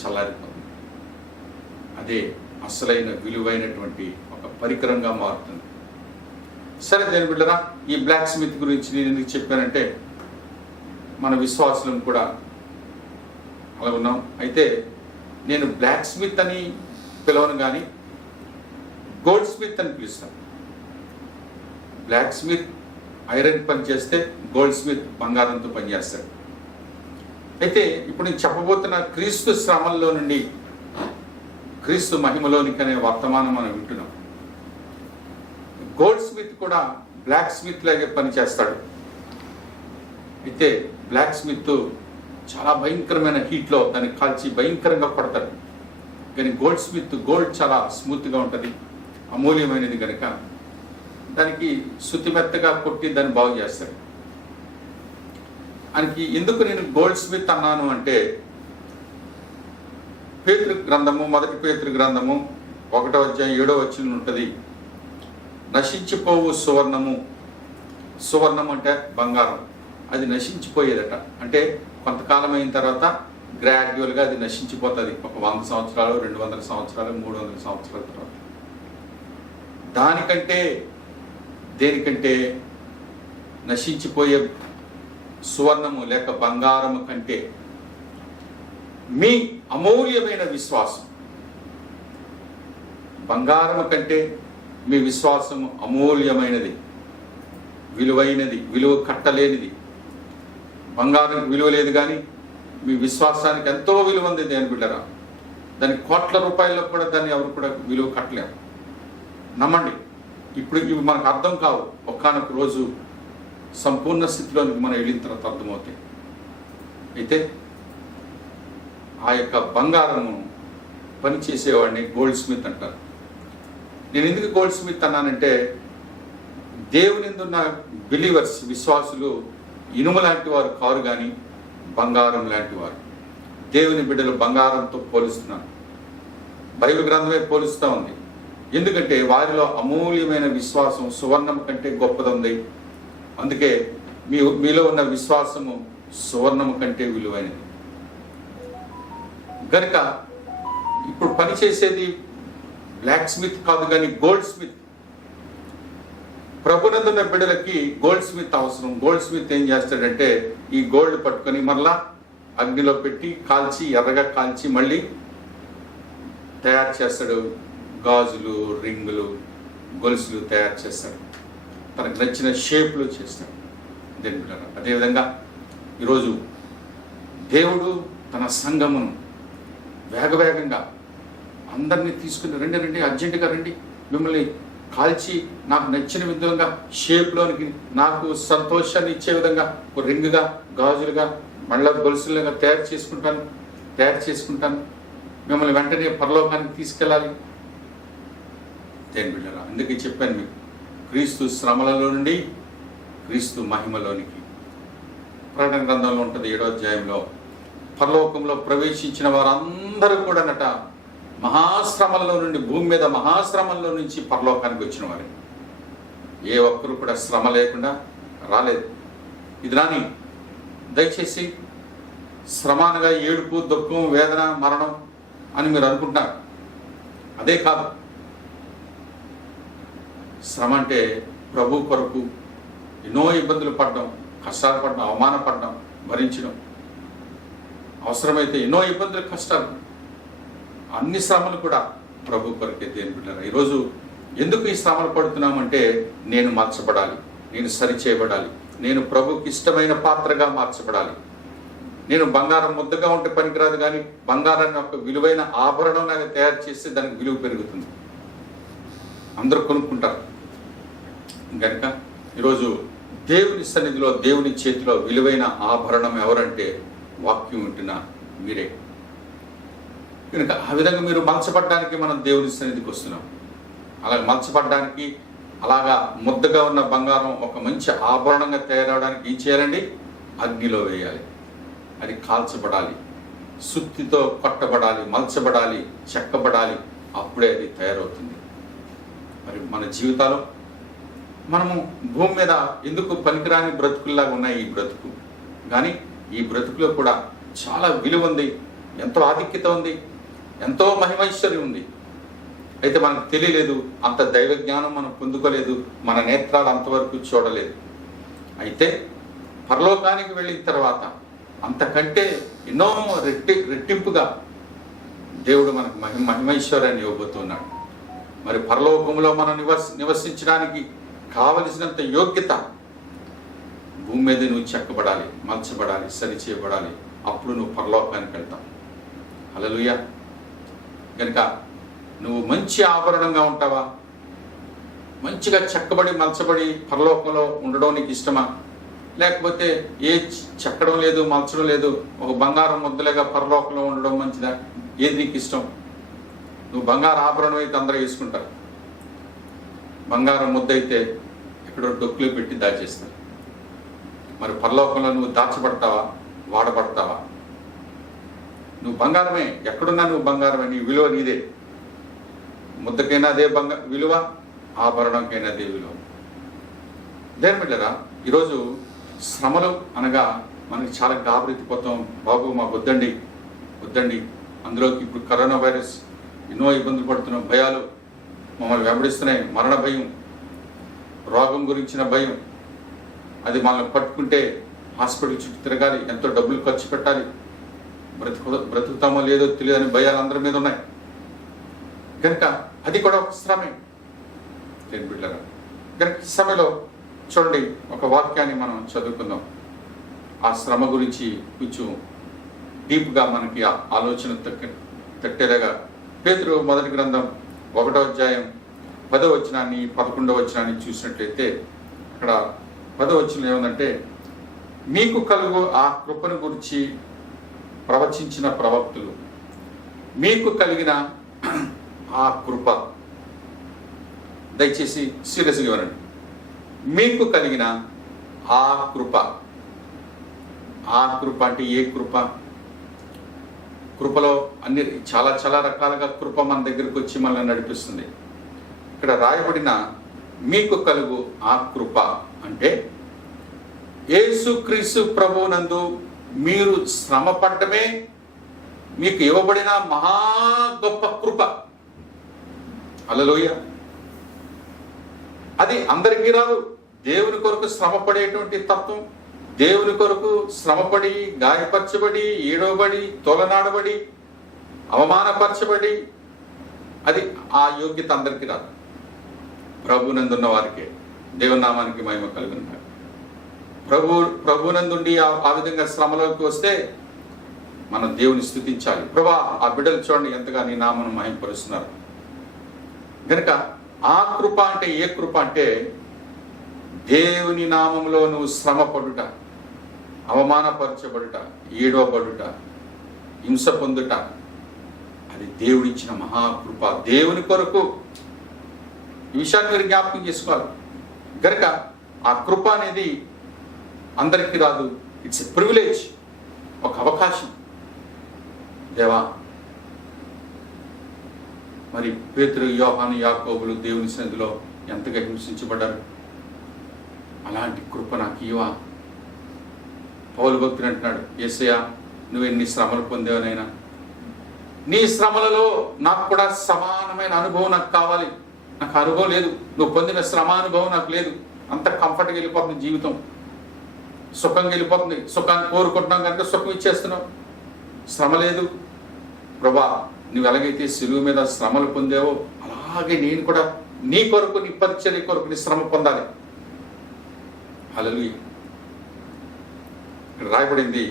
చల్లారిపోతుంది. అదే అసలైన విలువైనటువంటి ఒక పరికరంగా మారుతుంది. సరే దేని బిడ్డరా, ఈ బ్లాక్ స్మిత్ గురించి నేను ఎందుకు చెప్పానంటే మన విశ్వాసులను కూడా అలా ఉన్నాం. అయితే నేను బ్లాక్ స్మిత్ అని పిలవను, కానీ గోల్డ్ స్మిత్ అని పిలుస్తాను. బ్లాక్ స్మిత్ ఐరన్ పని చేస్తే గోల్డ్ స్మిత్ బంగారంతో పనిచేస్తాడు. అయితే ఇప్పుడు నేను చెప్పబోతున్న క్రీస్తు శ్రమల్లో నుండి క్రీస్తు మహిమలోనికి అనే వర్తమానం మనం వింటున్నాం. గోల్డ్ స్మిత్ కూడా బ్లాక్ స్మిత్ లాగే పనిచేస్తాడు. అయితే బ్లాక్ స్మిత్ చాలా భయంకరమైన హీట్లో దాన్ని కాల్చి భయంకరంగా కొడతాడు. కానీ గోల్డ్ చాలా స్మూత్గా ఉంటుంది, అమూల్యమైనది కనుక దానికి శుతిమెత్తగా కొట్టి దాన్ని బాగు చేస్తాడు. ఆయనకి ఎందుకు నేను గోల్డ్ స్మిత్ అన్నాను అంటే, పేతురు గ్రంథము, మొదటి పేతురు గ్రంథము 1వ అధ్యాయం 7వ వచనం ఉంటుంది. నశించిపోవు సువర్ణము అంటే బంగారం, అది నశించిపోయేదట. అంటే కొంతకాలం అయిన తర్వాత గ్రాడ్యువల్గా అది నశించిపోతుంది. ఒక 100 సంవత్సరాలు, 200 సంవత్సరాలు, 300 సంవత్సరాల తర్వాత. దేనికంటే నశించిపోయే సువర్ణము లేక బంగారము కంటే మీ అమూల్యమైన విశ్వాసం, బంగారము కంటే మీ విశ్వాసము అమూల్యమైనది, విలువైనది, విలువ కట్టలేనిది. బంగారానికి విలువ లేదు, కానీ మీ విశ్వాసానికి ఎంతో విలువ ఉంది దేని బిడ్డరా. దానికి కోట్ల రూపాయల్లో కూడా దాన్ని ఎవరు కూడా విలువ కట్టలేరు. నమ్మండి, ఇప్పుడు ఇవి మనకు అర్థం కావు. ఒక్కొక్క రోజు సంపూర్ణ స్థితిలోనికి మనం వెళ్ళిన తర్వాత అర్థమవుతాయి. అయితే ఆ యొక్క బంగారము పనిచేసేవాడిని గోల్డ్ స్మిత్ అంటారు. నేను ఎందుకు గోల్డ్ స్మిత్ అన్నానంటే, దేవుని ఉన్న బిలీవర్స్, విశ్వాసులు ఇనుము లాంటి వారు కారు, కానీ బంగారం లాంటి వారు. దేవుని బిడ్డలు బంగారంతో పోలుస్తున్నాను. బైబిల్ గ్రంథమే పోలుస్తూ ఉంది. ఎందుకంటే వారిలో అమూల్యమైన విశ్వాసం సువర్ణం కంటే గొప్పది. అందుకే మీలో ఉన్న విశ్వాసము సువర్ణము కంటే విలువైనది. కనుక ఇప్పుడు పనిచేసేది బ్లాక్ స్మిత్ కాదు, కానీ గోల్డ్ స్మిత్. ప్రభునందున్న బిడ్డలకి గోల్డ్ స్మిత్ అవసరం. గోల్డ్ స్మిత్ ఏం చేస్తాడంటే ఈ గోల్డ్ పట్టుకొని మరలా అగ్నిలో పెట్టి కాల్చి, ఎర్రగా కాల్చి మళ్ళీ తయారు చేస్తాడు. గాజులు, రింగులు, గొలుసులు తయారు చేస్తాడు. తనకు నచ్చిన షేప్లో చేస్తాడు. దేని బిడ్డలారా, అదేవిధంగా ఈరోజు దేవుడు తన సంఘమును వేగవేగంగా అందరినీ తీసుకుని రండి రండి, అర్జెంటుగా రండి, మిమ్మల్ని కాల్చి నాకు నచ్చిన విధంగా షేప్లోనికి నాకు సంతోషాన్ని ఇచ్చే విధంగా ఒక రింగుగా, గాజులుగా, మళ్ళా గొలుసులుగా తయారు చేసుకుంటాను, మిమ్మల్ని వెంటనే పరలోకానికి తీసుకెళ్ళాలి. దేని బిడ్డలారా, అందుకే చెప్పాను మీకు, క్రీస్తు శ్రమలలో నుండి క్రీస్తు మహిమలోనికి. ప్రకటన గ్రంథంలో ఉంటుంది 7వ అధ్యాయంలో, పరలోకంలో ప్రవేశించిన వారందరూ కూడానట మహాశ్రమంలో నుండి, భూమి మీద మహాశ్రమంలో నుంచి పరలోకానికి వచ్చిన వారు. ఏ ఒక్కరు కూడా శ్రమ లేకుండా రాలేదు. ఇది రాని దయచేసి శ్రమ అనగా ఏడుపు, దుఃఖం, వేదన, మరణం అని మీరు అనుకుంటున్నారు. అదే కాదు. శ్రమ అంటే ప్రభు కొరకు ఎన్నో ఇబ్బందులు పడడం, కష్టాలు పడడం, అవమానపడడం, భరించడం, అవసరమైతే ఎన్నో ఇబ్బందులు, కష్టాలు, అన్ని శ్రమలు కూడా ప్రభు కొరకే. దేని బిడ్డలారా, ఈరోజు ఎందుకు ఈ శ్రమలు పడుతున్నామంటే నేను మార్చబడాలి, నేను సరిచేయబడాలి, నేను ప్రభుకి ఇష్టమైన పాత్రగా మార్చబడాలి. నేను బంగారం ముద్దగా ఉంటే పనికిరాదు, కానీ బంగారాన్ని ఒక విలువైన ఆభరణం తయారు చేస్తే దానికి విలువ పెరుగుతుంది, అందరూ కొనుక్కుంటారు. కనుక ఈరోజు దేవుని సన్నిధిలో, దేవుని చేతిలో విలువైన ఆభరణం ఎవరంటే వాక్యం వింటున్న మీరే. కనుక ఆ విధంగా మీరు మలచబడ్డానికి మనం దేవుని సన్నిధికి వస్తున్నాం. అలాగే మలచబడ్డానికి, అలాగా ముద్దగా ఉన్న బంగారం ఒక మంచి ఆభరణంగా తయారవడానికి ఏం చేయాలండి? అగ్నిలో వేయాలి. అది కాల్చబడాలి, సుత్తితో కొట్టబడాలి, మలచబడాలి, చెక్కబడాలి. అప్పుడే అది తయారవుతుంది. మరి మన జీవితాలు మనము భూమి మీద ఎందుకు పనికిరాని బ్రతుకుల్లాగా ఉన్నాయి ఈ బ్రతుకు, కానీ ఈ బ్రతుకులో కూడా చాలా విలువ ఉంది, ఎంతో ఆధిక్యత ఉంది, ఎంతో మహిమైశ్వర్యం ఉంది. అయితే మనకు తెలియలేదు, అంత దైవ జ్ఞానం మనం పొందుకోలేదు, మన నేత్రాలు అంతవరకు చూడలేదు. అయితే పరలోకానికి వెళ్ళిన తర్వాత అంతకంటే ఎన్నో రెట్టింపుగా దేవుడు మనకు మహిమైశ్వర్యాన్ని ఇవ్వబోతున్నాడు. మరి పరలోకంలో మనం నివసించడానికి కావలసినంత యోగ్యత భూమి మీద నువ్వు చెక్కబడాలి, మలచబడాలి, సరిచేయబడాలి. అప్పుడు నువ్వు పరలోకానికి వెళ్తావు. హల్లెలూయా. కనుక నువ్వు మంచి ఆభరణంగా ఉంటావా? మంచిగా చెక్కబడి మలచబడి పరలోకంలో ఉండడం నీకు ఇష్టమా? లేకపోతే ఏ చెక్కడం లేదు, మలచడం లేదు, ఒక బంగారం ముద్దలేగా పరలోకంలో ఉండడం మంచిదా? ఏది నీకు ఇష్టం? నువ్వు బంగారు ఆభరణం అయితే అందరూ వేసుకుంటారు, బంగారం ముద్ద అయితే ఎక్కడో డొక్కులు పెట్టి దాచేస్తారు. మరి పరలోకంలో నువ్వు దాచబడతావా, వాడబడతావా? నువ్వు బంగారమే, ఎక్కడున్నా నువ్వు బంగారమే, నీ విలువ నీదే. ముద్దకైనా అదే విలువ, ఆభరణంకైనా అదే విలువ. దేని బిడ్డలారా, ఈరోజు శ్రమలు అనగా మనకి చాలా గాబరెత్తిపోతాం. బాబు మాకు వద్దండి, అందులోకి ఇప్పుడు కరోనా వైరస్, ఎన్నో ఇబ్బందులు పడుతున్నాం, భయాలు మమ్మల్ని వెంబడిస్తున్నాయి, మరణ భయం, రోగం గురించిన భయం, అది మనల్ని పట్టుకుంటే హాస్పిటల్ చుట్టూ తిరగాలి, ఎంతో డబ్బులు ఖర్చు పెట్టాలి, బ్రతుకుతామో లేదో తెలియదని భయాలు అందరి మీద ఉన్నాయి. కనుక అది కూడా ఒక శ్రమే. దేని బిడ్డలారా, కనుక ఈ సమయంలో చూడండి, ఒక వాక్యాన్ని మనం చదువుకుందాం. ఆ శ్రమ గురించి కొంచెం డీప్గా మనకి ఆలోచన తట్టేలాగా. పేతురు మొదటి గ్రంథం 1వ అధ్యాయం 10వ వచనాన్ని 11వ వచనాన్ని చూసినట్లయితే అక్కడ 10వ వచనం ఏముందంటే, మీకు కలుగు ఆ కృపను గురించి ప్రవచించిన ప్రవక్తులు, మీకు కలిగిన ఆ కృప, దయచేసి సీరియస్గా వినండి, మీకు కలిగిన ఆ కృప. ఆ కృప అంటే ఏ కృప? కృపలో అన్ని చాలా చాలా రకాలుగా కృప మన దగ్గరికి వచ్చి మనల్ని నడిపిస్తుంది. ఇక్కడ రాయబడిన మీకు కలుగు ఆ కృప అంటే యేసుక్రీస్తు ప్రభువునందు మీరు శ్రమ పడటమే మీకు ఇవ్వబడిన మహా గొప్ప కృప. హల్లెలూయా. అది అందరికీ రాదు. దేవుని కొరకు శ్రమపడేటువంటి తత్వం, దేవుని కొరకు శ్రమపడి, గాయపరచబడి, ఏడవబడి, తోలనాడబడి, అవమానపరచబడి, అది ఆ యోగ్యత అందరికీ రాదు. ప్రభునందున్న వారికే. దేవుని నామానికి మహిమ కలుగును. ప్రభునందుండి ఆ విధంగా శ్రమలోకి వస్తే మనం దేవుని స్తుతించాలి. ప్రభా, ఆ బిడ్డలు చూడండి ఎంతగా నీ నామను మహిమపరుస్తున్నారు. కనుక ఆ కృప అంటే ఏ కృప అంటే దేవుని నామంలో నువ్వు శ్రమపడుట, అవమానపరచబడుట, ఏడవబడుట, హింస పొందుట, అది దేవుడిచ్చిన మహాకృప. దేవుని కొరకు ఈ విషయాన్ని మీరు జ్ఞాపకం చేసుకోవాలి. కనుక ఆ కృప అనేది అందరికీ రాదు. ఇట్స్ ఎ ప్రివిలేజ్, ఒక అవకాశం. దేవా, మరి పేతురు, యోహాను, యాకోబులు దేవుని సన్నిధిలో ఎంతగా హింసించబడ్డారు. అలాంటి కృప నాకు ఇవ్వా. పౌలు భక్తుడు అంటున్నాడు, యేసయ్యా, నువ్వు ఎన్ని శ్రమలు పొందావనైనా నీ శ్రమలలో నాకు కూడా సమానమైన అనుభవం నాకు కావాలి. నాకు అనుభవం లేదు, నువ్వు పొందిన శ్రమ అనుభవం నాకు లేదు. అంత కంఫర్ట్గా వెళ్ళిపోతుంది జీవితం, సుఖంగా వెళ్ళిపోతుంది. సుఖాన్ని కోరుకుంటున్నాం కనుక సుఖం ఇచ్చేస్తున్నావు. శ్రమ లేదు ప్రభా, నువ్వు ఎలాగైతే సిలువ మీద శ్రమలు పొందావో అలాగే నేను కూడా నీ కొరకు, నీ పరిచర్య కొరకు నీ శ్రమ పొందాలి. హల్లెలూయా. ఇక్కడ రాయబడింది,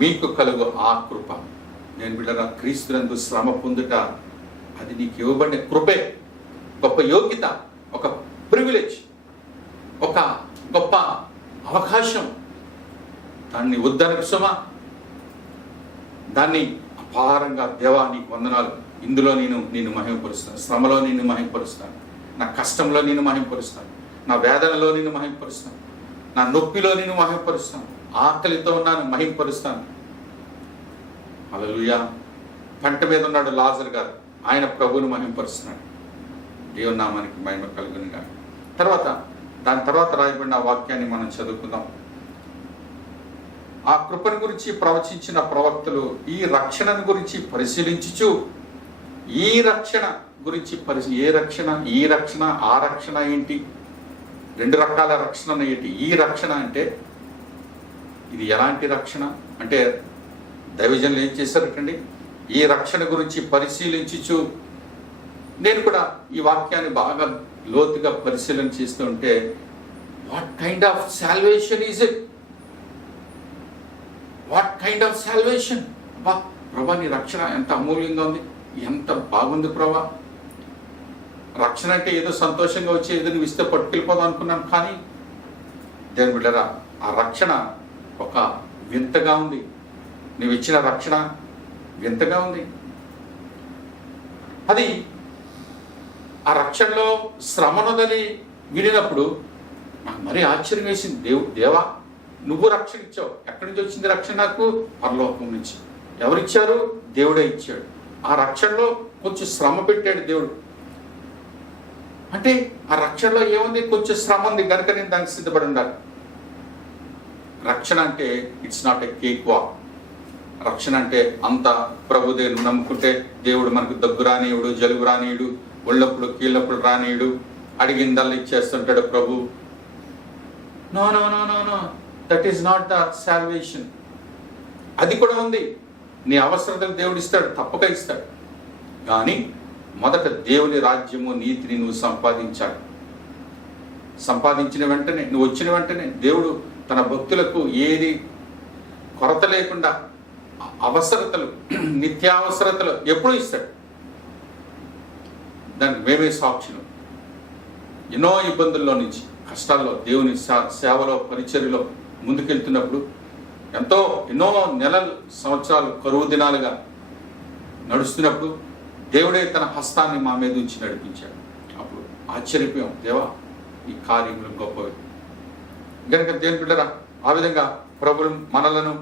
మీకు కలుగు ఆ కృప. నేను బిడ్డరా, క్రీస్తునందు శ్రమ పొందుట అది నీకు ఇవ్వబడిన కృపే, గొప్ప యోగ్యత, ఒక ప్రివిలేజ్, ఒక గొప్ప అవకాశం. దాన్ని వద్దనకు సుమా, దాన్ని అపారంగా దేవా నీకు వందనాలు, ఇందులో నేను మహిమపరుస్తాను, శ్రమలో నిన్ను మహిమపరుస్తాను, నా కష్టంలో నిన్ను మహిమపరుస్తాను, నా వేదనలో నిన్ను మహిమపరుస్తాను, నా నొప్పిలో నిన్ను మహిమపరుస్తాను, ఆకలితో ఉన్నాను మహిమపరుస్తాను. హల్లెలూయా. పంట మీద ఉన్నాడు లాజరు గారు, ఆయన ప్రభువును మహిమపరుస్తున్నాడు. దేవుని నామానికి మహిమ కలుగునుగా. దాని తర్వాత రాయబడిన వాక్యాన్ని మనం చదువుకుందాం. ఆ కృపను గురించి ప్రవచించిన ప్రవక్తలు ఈ రక్షణను గురించి పరిశీలించుచు, ఈ రక్షణ గురించి ఏ రక్షణ, ఈ రక్షణ, ఆ రక్షణ ఏంటి, రెండు రకాల రక్షణ ఏంటి. ఈ రక్షణ అంటే ఇది ఎలాంటి రక్షణ అంటే దైవజనులు ఏం చేశారటండి, ఈ రక్షణ గురించి పరిశీలించుచు. నేను కూడా ఈ వాక్యాన్ని బాగా లోతుగా పరిశీలన చేస్తూ ఉంటే, what kind of salvation is it, what kind of salvation. అబ్బా ప్రభా, నీ రక్షణ ఎంత అమూల్యంగా ఉంది, ఎంత బాగుంది ప్రభా. రక్షణ అంటే ఏదో సంతోషంగా వచ్చి ఏదో నువ్వు ఇస్తే పట్టుకెళ్ళిపోదాం అనుకున్నాను, కానీ దేవుని బిడ్డరా, ఆ రక్షణ ఒక వింతగా ఉంది. నువ్వు ఇచ్చిన రక్షణ వింతగా ఉంది. అది ఆ రక్షణలో శ్రమనుదని వినినప్పుడు నాకు మరీ ఆశ్చర్యం వేసింది. దేవా, నువ్వు రక్షణ ఇచ్చావు. ఎక్కడి నుంచి వచ్చింది రక్షణ? నాకు పరలోకం నుంచి. ఎవరిచ్చారు? దేవుడే ఇచ్చాడు. ఆ రక్షణలో కొంచెం శ్రమ పెట్టాడు దేవుడు. అంటే ఆ రక్షణలో ఏముంది? కొంచెం శ్రమ ఉంది కనుక నేను దానికి సిద్ధపడి ఉండాలి. రక్షణ అంటే it's not a cake walk. రక్షణ అంటే అంత ప్రభు దేవుని నమ్ముకుంటే దేవుడు మనకు దగ్గు రానీయుడు, జలుబు రానీయుడు, ఒళ్ళప్పుడు కీళ్ళప్పుడు రానీయుడు, అడిగిందల్ని ఇచ్చేస్తుంటాడు ప్రభు. No no no no no, that is not the salvation. అది కూడా ఉంది. నీ అవసరతలు దేవుడు ఇస్తాడు, తప్పక ఇస్తాడు. కానీ మొదట దేవుని రాజ్యము, నీతిని నువ్వు సంపాదించాలి. సంపాదించిన వెంటనే, నువ్వు వచ్చిన వెంటనే దేవుడు తన భక్తులకు ఏది కొరత లేకుండా అవసరతలు, నిత్యావసరతలు ఎప్పుడూ ఇస్తాడు. దానికి మేమే సాక్షులు. ఎన్నో ఇబ్బందుల్లో నుంచి, కష్టాల్లో, దేవుని సేవలో, పరిచర్యలో ముందుకెళ్తున్నప్పుడు ఎన్నో నెలలు, సంవత్సరాలు, కరువు దినాలుగా నడుస్తున్నప్పుడు దేవుడే తన హస్తాన్ని మా మీద ఉంచి నడిపించాడు. అప్పుడు ఆశ్చర్యపోయాం, దేవా ఈ కార్యములు గొప్పవి. కనుక దేవుని బిడ్డరా, ఆ విధంగా ప్రభువు మనలను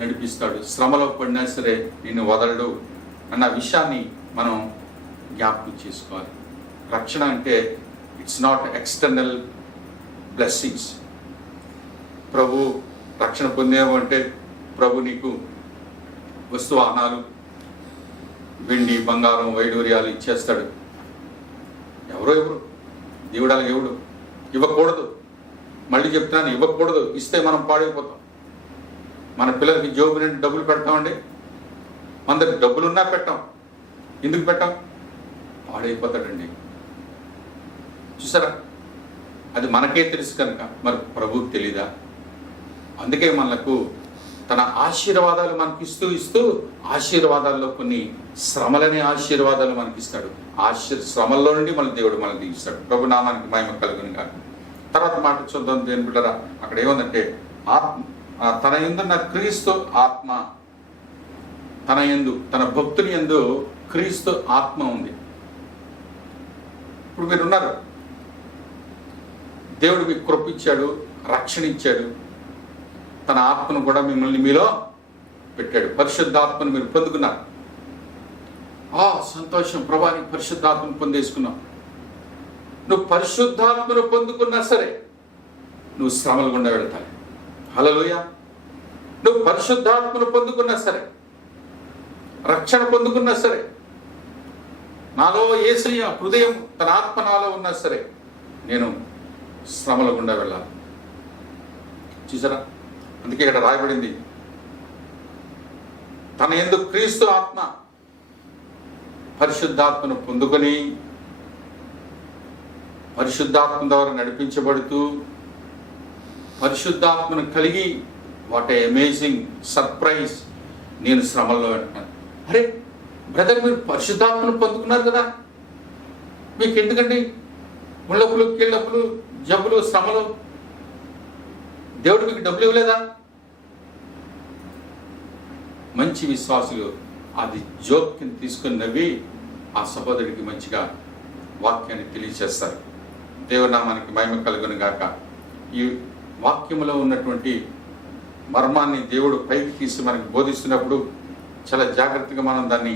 నడిపిస్తాడు. శ్రమలో పడినా సరే నిన్ను వదలడు అన్న విషయాన్ని మనం జ్ఞాపకం చేసుకోవాలి. రక్షణ అంటే ఇట్స్ నాట్ ఎక్స్టర్నల్ బ్లెస్సింగ్స్. ప్రభు రక్షణ పొందేవు అంటే ప్రభు నీకు వస్తువాహనాలు, వెండి, బంగారం, వైడూర్యాలు ఇచ్చేస్తాడు. ఎవరు దేవుడు అలాగే ఇవ్వకూడదు. మళ్ళీ చెప్తున్నాను, ఇవ్వకూడదు. ఇస్తే మనం పాడైపోతాం. మన పిల్లలకి జోబు నుండి డబ్బులు పెడతామండి. మన దగ్గర డబ్బులున్నా పెట్టాం. ఎందుకు పెట్టాం? పాడైపోతాడండి. చూసారా, అది మనకే తెలుసు కనుక మరి ప్రభువుకి తెలీదా? అందుకే మనకు తన ఆశీర్వాదాలు మనకి ఇస్తూ ఆశీర్వాదాల్లో కొన్ని శ్రమలనే ఆశీర్వాదాలు మనకి ఇస్తాడు. శ్రమల్లో నుండి మన దేవుడు మనకు తీస్తాడు. ప్రభు నామానికి మహిమ కలుగును గాక. తర్వాత మాట చూద్దాం దేని బిడ్డరా. అక్కడ ఏముందంటే తన యందున్న క్రీస్తు ఆత్మ, తన భక్తుని యందు క్రీస్తు ఆత్మ ఉంది. ఇప్పుడు మీరున్నారు, దేవుడు మీకు కృప ఇచ్చాడు, రక్షణ ఇచ్చాడు, తన ఆత్మను కూడా మిమ్మల్ని మీలో పెట్టాడు. పరిశుద్ధాత్మను మీరు పొందుకున్నారు. సంతోషం, ప్రభాని పరిశుద్ధాత్మను పొందేసుకున్నావు. నువ్వు పరిశుద్ధాత్మను పొందుకున్నా సరే నువ్వు శ్రమలు గుండా వెళతాయి. హల్లెలూయా. నువ్వు పరిశుద్ధాత్మను పొందుకున్నా సరే, రక్షణ పొందుకున్నా సరే, నాలో యేసయ్య హృదయం తన ఆత్మ నాలో ఉన్నా సరే నేను శ్రమల గుండా వెళ్ళాలి. చూసారా, అందుకే ఇక్కడ రాయబడింది, తన యందు క్రీస్తు ఆత్మ, పరిశుద్ధాత్మను పొందుకొని పరిశుద్ధాత్మ ద్వారా నడిపించబడుతూ పరిశుద్ధాత్మను కలిగి, వాట్ ఏ అమేజింగ్ సర్ప్రైజ్, నేను శ్రమల్లో వెళ్తాను. అరే బ్రదర్, మీరు పరిశుద్ధాత్మను పొందుకున్నారు కదా, మీకు ఎందుకండి ముళ్ళప్పులు, కీళ్ళప్పులు, జబ్బులు, శ్రమలు? దేవుడు మీకు డబ్బులు ఇవ్వలేదా? మంచి విశ్వాసులు అది జోక్యం తీసుకుని నవ్వి ఆ సహోదరుడికి మంచిగా వాక్యాన్ని తెలియచేస్తారు. దేవునామానికి మహిమ కలుగును గాక. ఈ వాక్యములో ఉన్నటువంటి మర్మాన్ని దేవుడు పైకి తీసి మనకి బోధిస్తున్నప్పుడు చాలా జాగ్రత్తగా మనం దాన్ని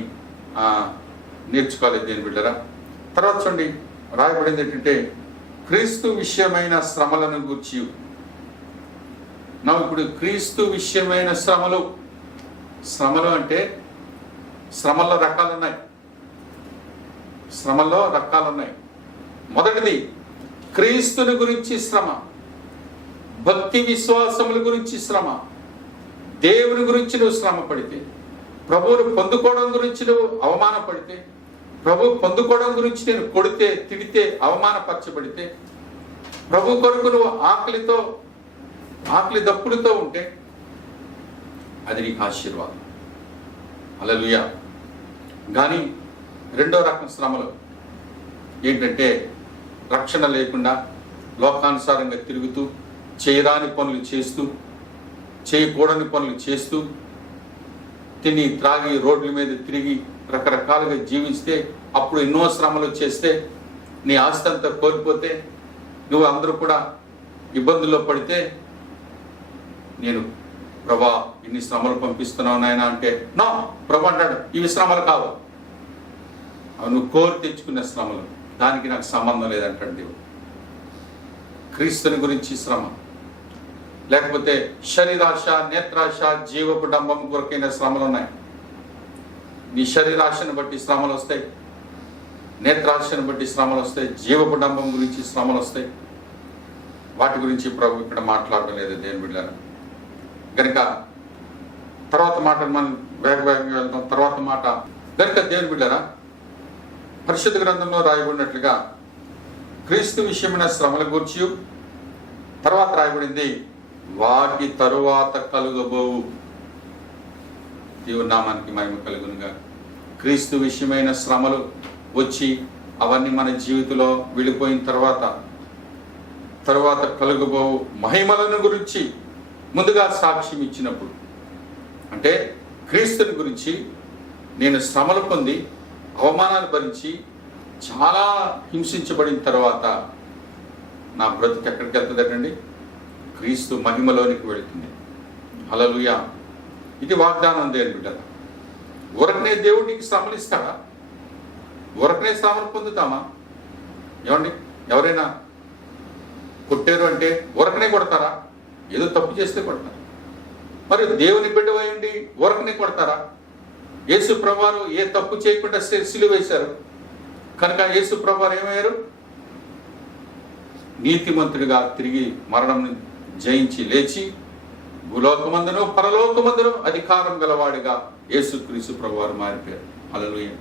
నేర్చుకోవాలి దేని బిడ్డరా. తర్వాత చూడండి, రాయబడింది ఏంటంటే క్రీస్తు విషయమైన శ్రమలను గూర్చి. ఇప్పుడు క్రీస్తు విషయమైన శ్రమలు అంటే శ్రమల్లో రకాలున్నాయి. మొదటిది క్రీస్తుని గురించి శ్రమ, భక్తి విశ్వాసముల గురించి శ్రమ, దేవుని గురించి నువ్వు శ్రమ పడితే, ప్రభువును పొందుకోవడం గురించి నువ్వు అవమానపడితే, ప్రభు పొందుకోవడం గురించి నేను కొడితే, తిడితే, అవమానపరచబడితే, ప్రభు కొరకు నువ్వు ఆకలి దప్పుడుతో ఉంటే అది నీకు ఆశీర్వాదం. హల్లెలూయా. కానీ రెండో రకం శ్రమలు ఏంటంటే రక్షణ లేకుండా లోకానుసారంగా తిరుగుతూ, చేయరాని పనులు చేస్తూ, చేయకూడని పనులు చేస్తూ, తిని త్రాగి రోడ్ల మీద తిరిగి రకరకాలుగా జీవిస్తే, అప్పుడు ఎన్నో శ్రమలు చేస్తే, నీ ఆస్తి అంతా కోల్పోతే, నువ్వు అందరూ కూడా ఇబ్బందుల్లో పడితే, నేను ప్రభా ఇన్ని శ్రమలు పంపిస్తున్నావు నాయన అంటే, నో ప్రభు అంటాడు, ఇవి శ్రమలు కావు, అవి నువ్వు కోరి తెచ్చుకునే శ్రమలు, దానికి నాకు సంబంధం లేదంటాడు దేవుడు. క్రీస్తుని గురించి శ్రమ, లేకపోతే శరీరాశ, నేత్రాశ, జీవపు డంబం కొరకైన శ్రమలు ఉన్నాయి. నీ శరీరాశను బట్టి శ్రమలు వస్తాయి, నేత్రాశను బట్టి శ్రమలు వస్తాయి, జీవపు డంబం గురించి శ్రమలు వస్తాయి. వాటి గురించి ప్రభు ఇక్కడ మాట్లాడడం లేదు దేని బిడ్డలను. కనుక తర్వాత మాట మనం వేగంగా వెళ్తాం. తర్వాత మాట కనుక దేవుని బిడ్డరా, పరిశుద్ధ గ్రంథంలో రాయబడినట్లుగా క్రీస్తు విషయమైన శ్రమల గూర్చి తర్వాత రాయబడింది, వాటి తరువాత కలుగబోవు. దేవుని నామానికి మహిమ కలుగునుగా. క్రీస్తు విషయమైన శ్రమలు వచ్చి అవన్నీ మన జీవితంలో వెళ్ళిపోయిన తర్వాత కలుగబోవు మహిమలను గురించి ముందుగా సాక్ష్యం ఇచ్చినప్పుడు, అంటే క్రీస్తుని గురించి నేను శ్రమలు పొంది అవమానాలు భరించి చాలా హింసించబడిన తర్వాత నా బ్రతుకు ఎక్కడికి వెళ్తుందటండి? క్రీస్తు మహిమలోనికి వెళుతుంది. హల్లెలూయా. ఇది వాగ్దానం దేని బిడ్డ. ఊరకనే దేవుడికి శ్రమలు ఇస్తాడా? ఊరకనే శ్రమలు పొందుతామా? ఏమండి, ఎవరైనా కొట్టారు అంటే ఊరకనే కొడతారా? ఏదో తప్పు చేస్తే కొడతారు. మరి దేవుని బిడ్డవైండి ఊరకనే కొడతారా? యేసు ప్రభువారు ఏ తప్పు చేయకుండా సిలువ వేశారు కనుక యేసు ప్రభువారు ఏమయ్యారు? నీతిమంతుడిగా తిరిగి మరణం జయించి లేచి భూలోకమందును పరలోకమందును అధికారం గలవాడిగా యేసుక్రీస్తు ప్రభువారు మారిపోయారు. హల్లెలూయా.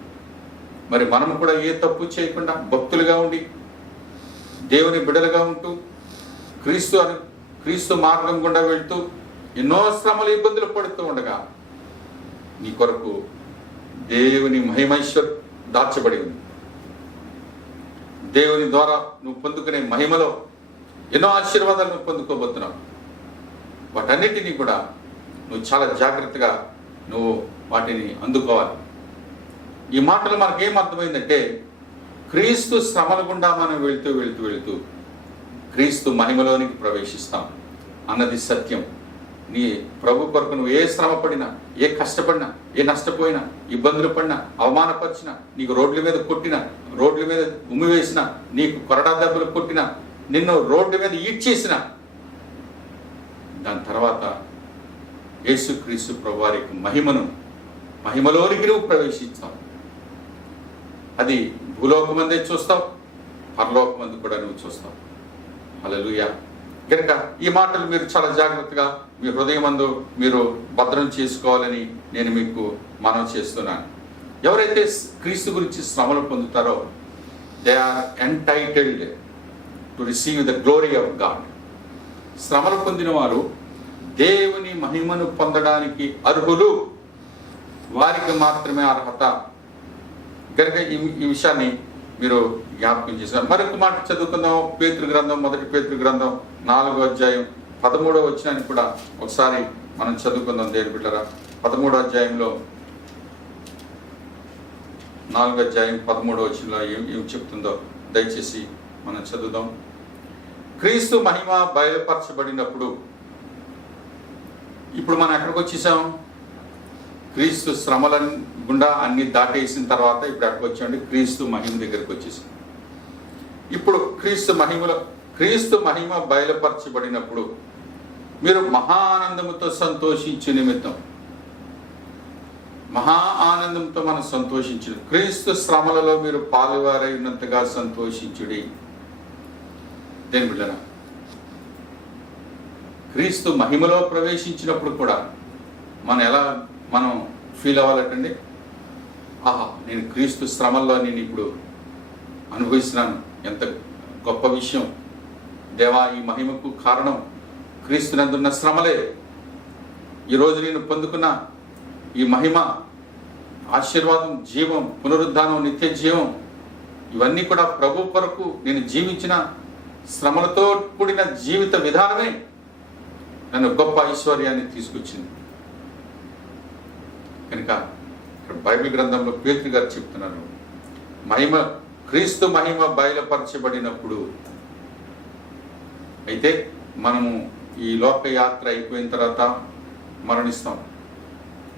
మరి మనం కూడా ఏ తప్పు చేయకుండా భక్తులుగా ఉండి దేవుని బిడ్డలుగా ఉంటూ క్రీస్తు మార్గం గుండా వెళ్తూ ఎన్నో శ్రమలు ఇబ్బందులు పడుతూ ఉండగా నీ కొరకు దేవుని మహిమైశ్వర్ దాచబడి ఉంది. దేవుని ద్వారా నువ్వు పొందుకునే మహిమలో ఎన్నో ఆశీర్వాదాలు నువ్వు పొందుకోబోతున్నావు. వాటన్నిటినీ కూడా నువ్వు చాలా జాగ్రత్తగా నువ్వు వాటిని అందుకోవాలి. ఈ మాటలు మనకేం అర్థమైందంటే, క్రీస్తు శ్రమల గుండా మనం వెళుతూ వెళుతూ వెళుతూ క్రీస్తు మహిమలోనికి ప్రవేశిస్తాం అన్నది సత్యం. నీ ప్రభు కొరకు నువ్వు ఏ శ్రమ పడినా, ఏ కష్టపడినా, ఏ నష్టపోయినా, ఇబ్బందులు పడినా, అవమానపరిచినా, నీకు రోడ్ల మీద కొట్టినా, రోడ్ల మీద ఉమ్మివేసినా, నీకు కొరడా దెబ్బలు కొట్టినా, నిన్ను రోడ్డు మీద ఈడ్చేసిన దాని తర్వాత యేసుక్రీస్తు ప్రభు వారి మహిమలోనికి నువ్వు ప్రవేశిస్తావు. అది భూలోకమందే చూస్తావు, పరలోకమందు కూడా నువ్వు చూస్తావు. హల్లెలూయా. కనుక ఈ మాటలు మీరు చాలా జాగ్రత్తగా మీ హృదయమందు మీరు భద్రం చేసుకోవాలని నేను మీకు మనవి చేస్తున్నాను. ఎవరైతే క్రీస్తు గురించి శ్రమలు పొందుతారో they are entitled to receive the glory of God. శ్రమలు పొందిన వారు దేవుని మహిమను పొందడానికి అర్హులు. వారికి మాత్రమే అర్హత. కనుక ఈ విషయాన్ని మీరు జ్ఞాపకం చేశారు. మరొక మాట చదువుకుందాం. పేతురు గ్రంథం, 1 పేతురు గ్రంథం 4వ అధ్యాయం 13వ వచనాన్ని కూడా ఒకసారి మనం చదువుకుందాం దేవుని బిడ్డలారా. 13వ అధ్యాయంలో 4వ అధ్యాయం 13వ వచనంలో ఏం చెప్తుందో దయచేసి మనం చదువుదాం. క్రీస్తు మహిమ బయలుపరచబడినప్పుడు, ఇప్పుడు మనం ఎక్కడికి వచ్చేసాం? క్రీస్తు శ్రమల గుండా అన్ని దాటేసిన తర్వాత ఇప్పుడు ఎక్కడికి వచ్చామండి? క్రీస్తు మహిమ దగ్గరికి వచ్చేసాం. ఇప్పుడు క్రీస్తు మహిమ బయలుపరచబడినప్పుడు మీరు మహా ఆనందముతో సంతోషించే నిమిత్తం, మహా ఆనందంతో మనం సంతోషించు. క్రీస్తు శ్రమలలో మీరు పాలువారైనంతగా సంతోషించుడి. దేని బిడ్డరా, క్రీస్తు మహిమలో ప్రవేశించినప్పుడు కూడా మనం ఫీల్ అవ్వాలటండి. ఆహా, నేను క్రీస్తు శ్రమల్లో నేను ఇప్పుడు అనుభవిస్తున్నాను, ఎంత గొప్ప విషయం. దేవా, ఈ మహిమకు కారణం క్రీస్తునందున్న శ్రమలే. ఈరోజు నేను పొందుకున్న ఈ మహిమ, ఆశీర్వాదం, జీవం, పునరుద్ధానం, నిత్య జీవం, ఇవన్నీ కూడా ప్రభు కొరకు నేను జీవించిన శ్రమలతో కూడిన జీవిత విధానమే నన్ను గొప్ప ఐశ్వర్యాన్ని తీసుకొచ్చింది. కనుక ఇక్కడ బైబిల్ గ్రంథంలో పేతురు గారు చెప్తున్నారు, క్రీస్తు మహిమ బయలుపరచబడినప్పుడు. అయితే మనము ఈ లోక యాత్ర అయిపోయిన తర్వాత మరణిస్తాం.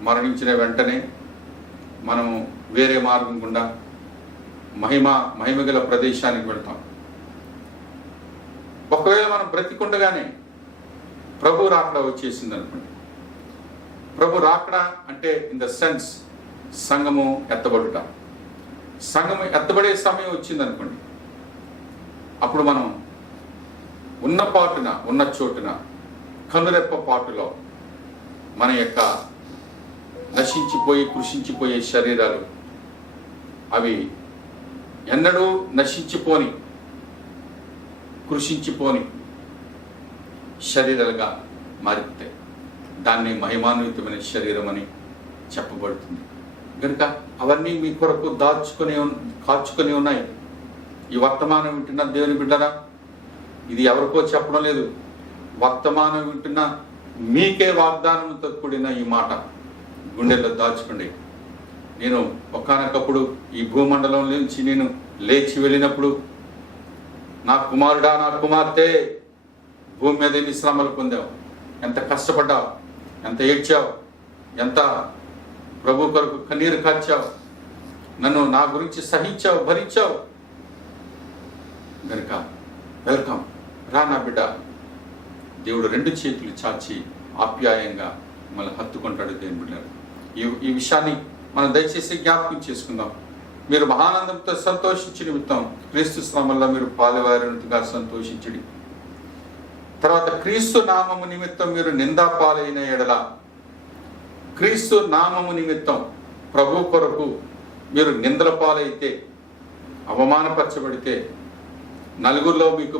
మరణించిన వెంటనే మనము వేరే మార్గం గుండా మహిమగల ప్రదేశానికి వెళ్తాం. ఒకవేళ మనం బ్రతికుండగానే ప్రభు రాకడ వచ్చేసింది అనుకోండి. ప్రభు రాకడ అంటే ఇన్ ద సెన్స్ సంఘము ఎత్తబడుట. సంఘము ఎత్తబడే సమయం వచ్చింది అనుకోండి. అప్పుడు మనం ఉన్న చోటున కనురెప్ప పాటులో మన యొక్క నశించిపోయి కృషించిపోయే శరీరాలు అవి ఎన్నడూ నశించిపోని కృషించిపోని శరీరాలుగా మారిపోతాయి. దాన్ని మహిమాన్వితమైన శరీరం అని చెప్పబడుతుంది. కనుక అవన్నీ మీ కొరకు కాచుకొని ఉన్నాయి. ఈ వర్తమానం వింటున్న దేవుని బిడ్డరా, ఇది ఎవరికో చెప్పడం లేదు. వర్తమానం వింటున్న మీకే వాగ్దానంతో కూడిన ఈ మాట గుండెల్లో దాచుకోండి. నేను ఒకానొకప్పుడు ఈ భూమండలం నుంచి నేను లేచి వెళ్ళినప్పుడు, నా కుమారుడా, నా కుమార్తె, భూమి మీద ఎన్ని శ్రమలు పొందావు, ఎంత కష్టపడ్డావు, ఎంత ఏడ్చావు, ఎంత ప్రభు కొరకు కన్నీరు కార్చావు, నన్ను నా గురించి సహించావు, భరించావు. కనుక వెల్కమ్, రా నా బిడ్డ. దేవుడు 2 చేతులు చాచి ఆప్యాయంగా మళ్ళీ హత్తుకుంటాడు దేవుని బిడ్డలు. ఈ విషయాన్ని మనం దయచేసి జ్ఞాపకం చేసుకుందాం. మీరు మహానందంతో సంతోషించి నిమిత్తం క్రీస్తు శ్రమల్లో మీరు పాలువారినట్టుగా సంతోషించుడి. తర్వాత క్రీస్తు నామము నిమిత్తం మీరు నిందా పాలైన ఎడల, క్రీస్తు నామము నిమిత్తం ప్రభు కొరకు మీరు నిందల పాలైతే, అవమానపరచబడితే, నలుగురిలో మీకు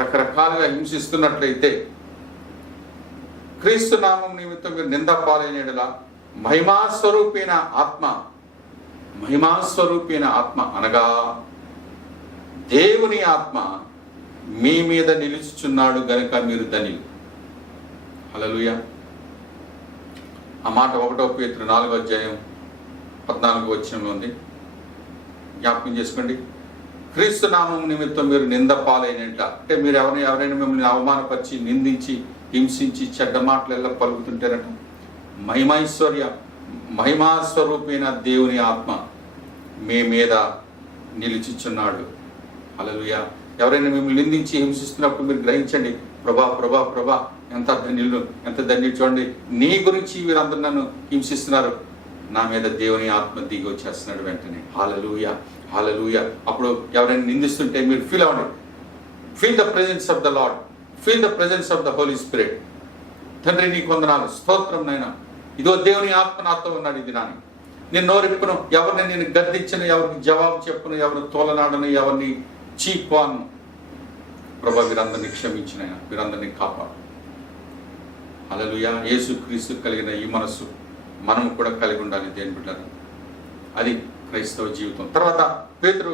రకరకాలుగా హింసిస్తున్నట్లయితే, క్రీస్తు నామం నిమిత్తం మీరు నిందా పాలైన ఎడల మహిమాస్వరూపైన ఆత్మ అనగా దేవుని ఆత్మ మీ మీద నిలుచుచున్నాడు గనుక మీరు ధన్యులు. హల్లెలూయా. ఆ మాట 1 పేతురు 4:14 ఉంది. జ్ఞాపకం చేసుకోండి. క్రీస్తు నామం నిమిత్తం మీరు నింద పాలైనట్ల అంటే మీరు ఎవరైనా మిమ్మల్ని అవమానపరిచి, నిందించి, హింసించి, చెడ్డ మాటలు పలుకుతుంటారట, మహిమాస్వరూపైన దేవుని ఆత్మ మీ మీద నిలుచుచున్నాడు. హల్లెలూయా. ఎవరైనా మిమ్మల్ని నిందించి హింసిస్తున్నప్పుడు మీరు గ్రహించండి, ప్రభా ఎంత ధన్యుడు చూడండి, నీ గురించి వీరందరూ నన్ను హింసిస్తున్నారు, నా మీద దేవుని ఆత్మ దిగి వచ్చేస్తున్నాడు వెంటనే. హల్లెలూయా, హల్లెలూయా. అప్పుడు ఎవరైనా నిందిస్తుంటే మీరు ఫీల్ అవ్వండి, feel the presence of the Lord, feel the presence of the Holy Spirit. తండ్రి నీకు వందనాలు, స్తోత్రం నాయనా, ఇదో దేవుని ఆత్మ నాతో ఉన్నాడు ఇది నాని. నేను నోరెప్పును, ఎవరిని నేను గద్దించను, ఎవరికి జవాబు చెప్పును, ఎవరిని తోలనాడను, ఎవరిని చీపాను. ప్రభా వీరందరినీ క్షమించిన, వీరందరినీ కాపాడు. హల్లెలూయా. యేసుక్రీస్తు కలిగిన ఈ మనస్సు మనము కూడా కలిగి ఉండాలి దేని బిడ్డలు. అది క్రైస్తవ జీవితం. తర్వాత పేతురు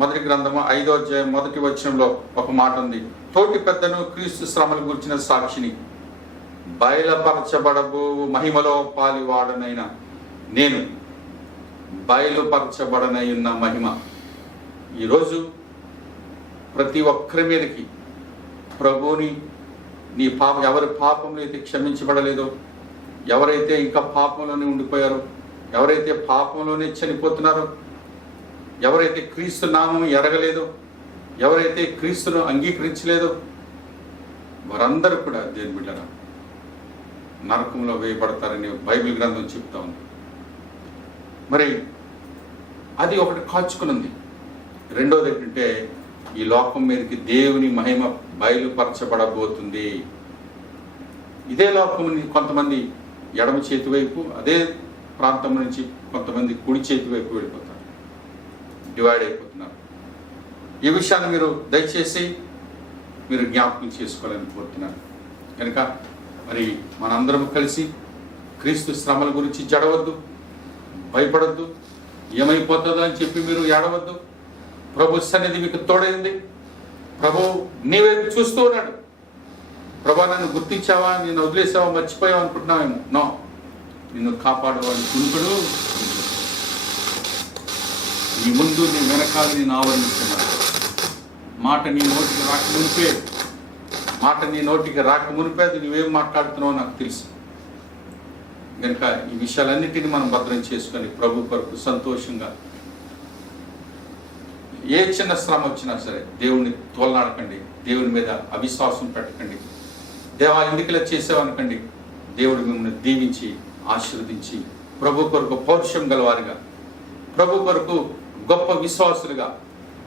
మొదటి గ్రంథము 5వ అధ్యాయం 1వ వచనంలో ఒక మాట ఉంది. తోటి పెద్దను క్రీస్తు శ్రమల గురించిన సాక్షిని బయలుపరచబడబో మహిమలో పాలివాడనైనా నేను, బయలుపరచబడనై ఉన్న మహిమ ఈరోజు ప్రతి ఒక్కరి మీదకి ప్రభువుని, నీ ఎవరి పాపంలో అయితే క్షమించబడలేదో, ఎవరైతే ఇంకా పాపంలోనే ఉండిపోయారో, ఎవరైతే పాపంలోనే చనిపోతున్నారో, ఎవరైతే క్రీస్తు నామం ఎరగలేదో, ఎవరైతే క్రీస్తును అంగీకరించలేదో, వారందరూ కూడా దేని బిడ్డరా నరకంలో వేయబడతారని బైబిల్ గ్రంథం చెప్తా ఉంది. మరి అది ఒకటి కాచుకున్నది. రెండోది ఏంటంటే, ఈ లోకం మీదకి దేవుని మహిమ బయలుపరచబడబోతుంది. ఇదే లోకం కొంతమంది ఎడమ చేతి వైపు, అదే ప్రాంతం నుంచి కొంతమంది కుడి చేతి వైపు వెళ్ళిపోతారు, డివైడ్ అయిపోతున్నారు. ఈ విషయాన్ని మీరు దయచేసి మీరు జ్ఞాపకం చేసుకోవాలని కోరుతున్నాను. కనుక మరి మనందరం కలిసి క్రీస్తు శ్రమల గురించి జడవద్దు, భయపడద్దు, ఏమైపోతుందో అని చెప్పి మీరు ఏడవద్దు. ప్రభు సన్నిధి మీకు తోడైంది. ప్రభు నీ వైపు చూస్తూ ఉన్నాడు. ప్రభా నన్ను గుర్తించావా, నిన్ను వదిలేసావా, మర్చిపోయావా అనుకుంటున్నావేమో. నో, నిన్ను కాపాడేవాడు కునుకుడు నీ ముందు, నీ వెనకాల నేను ఆవరించున్నాను. మాట నీ నోటికి రాక మునిపే అది నువ్వేం మాట్లాడుతున్నావో నాకు తెలుసు. కనుక ఈ విషయాలన్నిటిని మనం భద్రం చేసుకొని ప్రభు కొరకు సంతోషంగా, ఏ చిన్న శ్రమ వచ్చినా సరే దేవుడిని తోలనాడకండి, దేవుని మీద అవిశ్వాసం పెట్టకండి. దేవా ఎందుకు ఇలా చేసావనకండి. దేవుడు మిమ్మల్ని దీవించి ఆశీర్వదించి ప్రభు కొరకు పౌరుషం గలవారిగా, ప్రభు కొరకు గొప్ప విశ్వాసులుగా,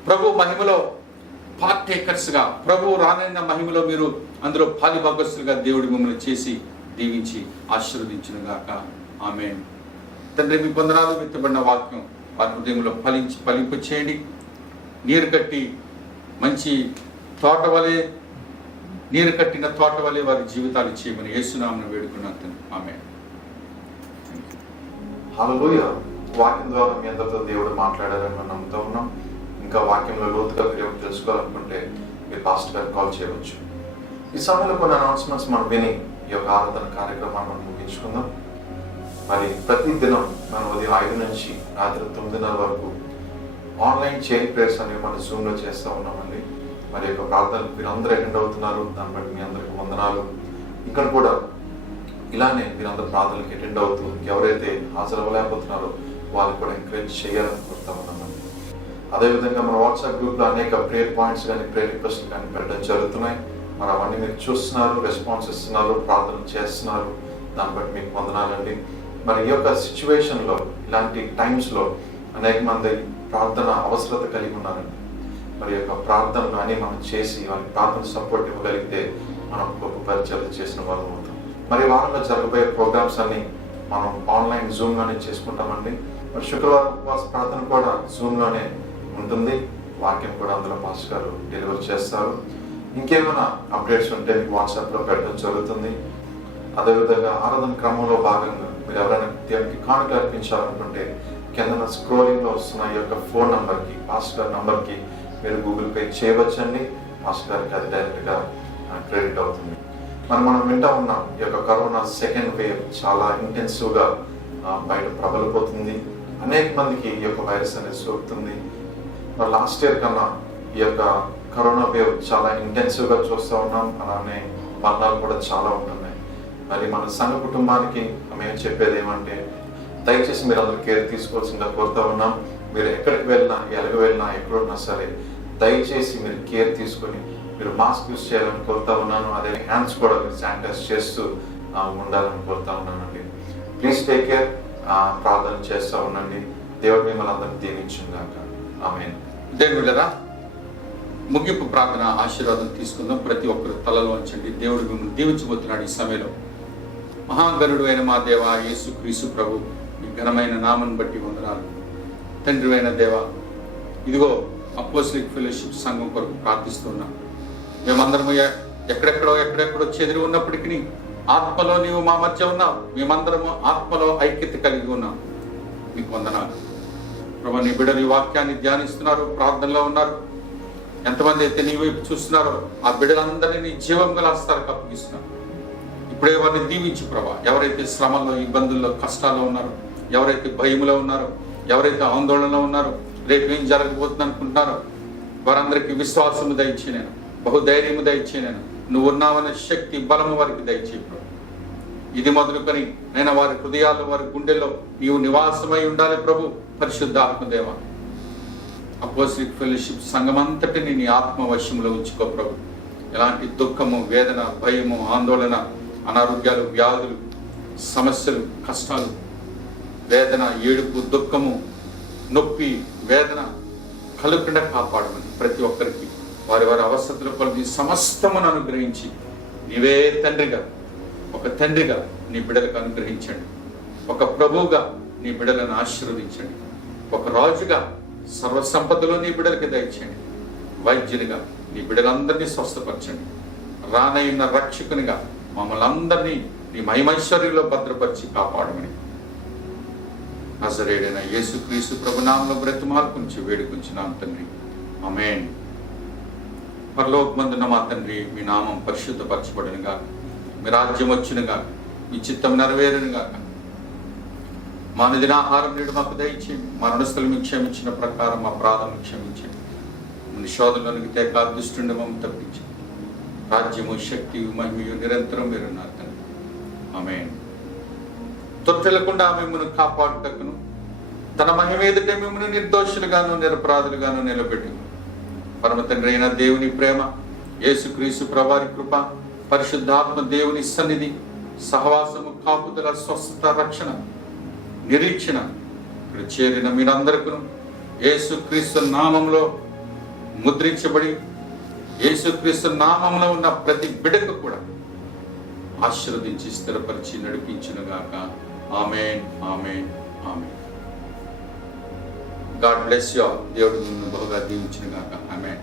ప్రభు మహిమలో పార్టేకర్స్గా, ప్రభు రానైన మహిమలో మీరు అందులో పాలిభాగస్తులుగా దేవుడు మిమ్మల్ని చేసి దీవించి ఆశీర్వదించునుగాక. ఆమేన్. తండ్రి మీ వందనాలు. విత్తబడిన వాక్యం వారి హృదయంలో ఫలింపు చేయండి. నీరు కట్టిన తోట వలె వారి జీవితాలు చేయమని యేసునామమున వేడుకున్నాను. ఆమేన్. హల్లెలూయా. వాక్యం ద్వారా మీ అందరితో దేవుడు మాట్లాడారని మనం నమ్ముతూ ఉన్నాం. ఇంకా వాక్యంలో లోతుగా మీరు తెలుసుకోవాలనుకుంటే మీరు పాస్టర్ గారికి కాల్ చేయవచ్చు. ఈ సమయంలో కొన్ని అనౌన్స్మెంట్స్ మనం విని ఈ యొక్క ఆరాధన కార్యక్రమాన్ని మనం ముగించుకుందాం. మరి ప్రతి దినం మనం ఉదయం 5 నుంచి రాత్రి 9:30 వరకు ఆన్లైన్ చైన్ ప్రేయర్స్ అనేవి మనం జూమ్లో చేస్తూ ఉన్నామండి. మరి యొక్క ప్రార్థనలు మీరందరూ అటెండ్ అవుతున్నారు, దాన్ని బట్టి మీ అందరికి వందనాలు. ఇక్కడ కూడా ఇలానే మీరందరూ ప్రార్థనలకు అటెండ్ అవుతూ ఎవరైతే హాజరవ్వలేకపోతున్నారో వాళ్ళు కూడా ఎంకరేజ్ చేయాలని కోరుతా ఉన్నామండి. అదేవిధంగా మన వాట్సాప్ గ్రూప్లో అనేక ప్రేయర్ పాయింట్స్ కానీ ప్రేయర్ రిక్వెస్ట్లు కానీ పెట్టడం జరుగుతున్నాయి. మరి అవన్నీ మీరు చూస్తున్నారు, రెస్పాన్స్ ఇస్తున్నారు, ప్రార్థనలు చేస్తున్నారు, దాన్ని బట్టి మీకు వందనాలండి. మరి ఈ యొక్క సిచ్యువేషన్లో, ఇలాంటి టైమ్స్లో అనేక మంది ప్రార్థన అవసరత కలిగి ఉన్నారండి. మరి యొక్క ప్రార్థనలు అని మనం చేసి వారికి ప్రార్థన సపోర్ట్ ఇవ్వగలిగితే మనం గొప్ప పరిచయాలు చేసిన వాళ్ళం అవుతాం. మరి వారంలో జరగబోయే ప్రోగ్రామ్స్ అన్ని మనం ఆన్లైన్ జూమ్లోనే చేసుకుంటామండి. మరి శుక్రవారం ఉపవాస ప్రార్థన కూడా జూమ్లోనే ఉంటుంది. వాక్యం కూడా అందులో పాస్టర్ గారు డెలివరీ చేస్తారు. ఇంకేమైనా అప్డేట్స్ ఉంటే మీకు వాట్సాప్లో పెట్టడం జరుగుతుంది. అదేవిధంగా ఆరాధన క్రమంలో భాగంగా మీరు ఎవరైనా దేవునికి కానుక అర్పించాలనుకుంటే కింద స్క్రోలింగ్లో వస్తున్న ఈ యొక్క ఫోన్ నంబర్కి, పాస్టర్ గారి నంబర్కి మీరు గూగుల్ పే చేయవచ్చండి. పాస్టర్ గారికి అది డైరెక్ట్గా క్రెడిట్ అవుతుంది. మనం వింటా ఉన్నాం, ఈ యొక్క కరోనా సెకండ్ వేవ్ చాలా ఇంటెన్సివ్గా బయట ప్రబలిపోతుంది. అనేక మందికి ఈ యొక్క వైరస్ అనేది సోకుతుంది. మరి లాస్ట్ ఇయర్ కన్నా ఈ యొక్క కరోనా వేవ్ చాలా ఇంటెన్సివ్గా చూస్తూ ఉన్నాం. అలానే మరణాలు కూడా చాలా ఉంటున్నాయి. మరి మన సంఘ కుటుంబానికి మేము చెప్పేది ఏమంటే, దయచేసి మీరు అందరూ కేర్ తీసుకోవాల్సిందిగా కోరుతూ ఉన్నాం. మీరు ఎక్కడికి వెళ్ళినా, ఎలాగ వెళ్ళినా, ఎక్కడున్నా సరే దయచేసి మీరు కేర్ తీసుకొని మీరు మాస్క్ యూజ్ చేయాలని కోరుతా ఉన్నాను. అదే హ్యాండ్స్ కూడా మీరు శానిటైజ్ చేస్తూ ఉండాలని కోరుతా ఉన్నానండి. Please take care. ప్రార్థన చేస్తూ ఉండండి. దేవుడు మిమ్మల్ని అందరినీ దీవించుగాక. ఆమేన్. దేవుళ్ళరా, ముగింపు ప్రార్థన ఆశీర్వాదం తీసుకుందాం. ప్రతి ఒక్కరు తలలో ఉంచండి. దేవుడు మిమ్మల్ని దీవించబోతున్నాడు. ఈ సమయంలో మహాగణుడు అయిన మా దేవ యేసుక్రీస్తు ప్రభు, ఈ ఘనమైన నామను బట్టి వందనాలు. తండ్రి అయిన దేవ, ఇదిగో అపోస్టలిక్ ఫెలోషిప్ సంఘం కొరకు ప్రార్థిస్తున్నాం. మేమందరము ఎక్కడెక్కడో చెదిరి ఉన్నప్పటికీ ఆత్మలో నీవు మా మధ్య ఉన్నావు. మేమందరము ఆత్మలో ఐక్యత కలిగి ఉన్నాం. మీకు వందనాలు ప్రభు. నీ బిడ్డలు ఈ వాక్యాన్ని ధ్యానిస్తున్నారు, ప్రార్థనలో ఉన్నారు. ఎంతమంది అయితే నీ వైపు చూస్తున్నారో ఆ బిడ్డలందరినీ నీ జీవం గల హస్తాలకు అప్పగిస్తున్నారు. ఇప్పుడే వారిని దీవించు ప్రభా. ఎవరైతే శ్రమల్లో, ఇబ్బందుల్లో, కష్టాల్లో ఉన్నారో, ఎవరైతే భయములో ఉన్నారో, ఎవరైతే ఆందోళనలో ఉన్నారో, రేపు ఏం జరగబోతుంది అనుకుంటున్నారో వారందరికీ విశ్వాసము దయచే, నేను బహుధైర్యము దయచే, నేను నువ్వు ఉన్నావనే శక్తి, బలము వారికి దయచే ప్రభు. ఇది మొదలుకొని నేను వారి హృదయాల్లో, వారి గుండెల్లో నీవు నివాసమై ఉండాలి ప్రభు. పరిశుద్ధ ఆత్మదేవ, అపోస్టలిక్ ఫెలోషిప్ సంఘమంతటిని నీ ఆత్మ వశంలో ఉంచుకో ప్రభు. ఎలాంటి దుఃఖము, వేదన, భయము, ఆందోళన, అనారోగ్యాలు, వ్యాధులు, సమస్యలు, కష్టాలు, వేదన, ఏడుపు, దుఃఖము, నొప్పి, వేదన కలుగుకుండా కాపాడమని ప్రతి ఒక్కరికి వారి వారి అవసరతల కొలది సమస్తమును అనుగ్రహించి నీవే తండ్రిగా, ఒక తండ్రిగా నీ బిడ్డలకు అనుగ్రహించండి. ఒక ప్రభువుగా నీ బిడ్డలను ఆశీర్వదించండి. ఒక రాజుగా సర్వసంపదలో నీ బిడ్డలకి దయచేయండి. వైద్యునిగా నీ బిడ్డలందరినీ స్వస్థపరచండి. రానైన రక్షకునిగా మమ్మల్ని అందరినీ నీ మహిమైశ్వర్యంలో భద్రపరిచి కాపాడమని నజరేయుడైన యేసుక్రీస్తు ప్రభునామములో బ్రతిమాలుకుంచి వేడుకుంటున్నాం తండ్రి. ఆమేన్. పరలోకమందున్న మా తండ్రి, మీ నామం పరిశుద్ధపరచబడునుగా, మీ రాజ్యం వచ్చునుగా, మీ చిత్తం నెరవేరునుగా. మా నిదినాహారం నేడు మాకు దయచేయండి. మా రుణస్థులు మీకు క్షమించిన ప్రకారం మా అపరాధములను క్షమించండి. మీ శోధనలోనికి తేక దుష్టుని మమ్మల్ని తప్పించండి. రాజ్యము, శక్తి, మహిమయు నిరంతరం మీరున్నారు తండ్రి. ఆమేన్. తొట్టెలకుండా మిమ్మల్ని కాపాడుటకును తన మహిమ ఎదుట మిమ్మల్ని నిర్దోషులుగాను నిరపరాధులుగాను నిలబెట్టును పరమ తండ్రి అయిన దేవుని ప్రేమ, యేసుక్రీస్తు ప్రభువారి కృప, పరిశుద్ధాత్మ దేవుని సన్నిధి, సహవాసము, కాపుదల, స్వస్థత, రక్షణ, నిరీక్షణ ఇక్కడ చేరిన మీరందరికీ యేసుక్రీస్తు నామంలో ముద్రించబడి యేసుక్రీస్తు నామంలో ఉన్న ప్రతి బిడ్డకు కూడా ఆశీర్వదించి స్థిరపరిచి నడిపించునుగాక. Amen, amen, amen. God bless you all. దేవుడు నిన్ను బహుగా దీవించునుగాక. ఆమేన్.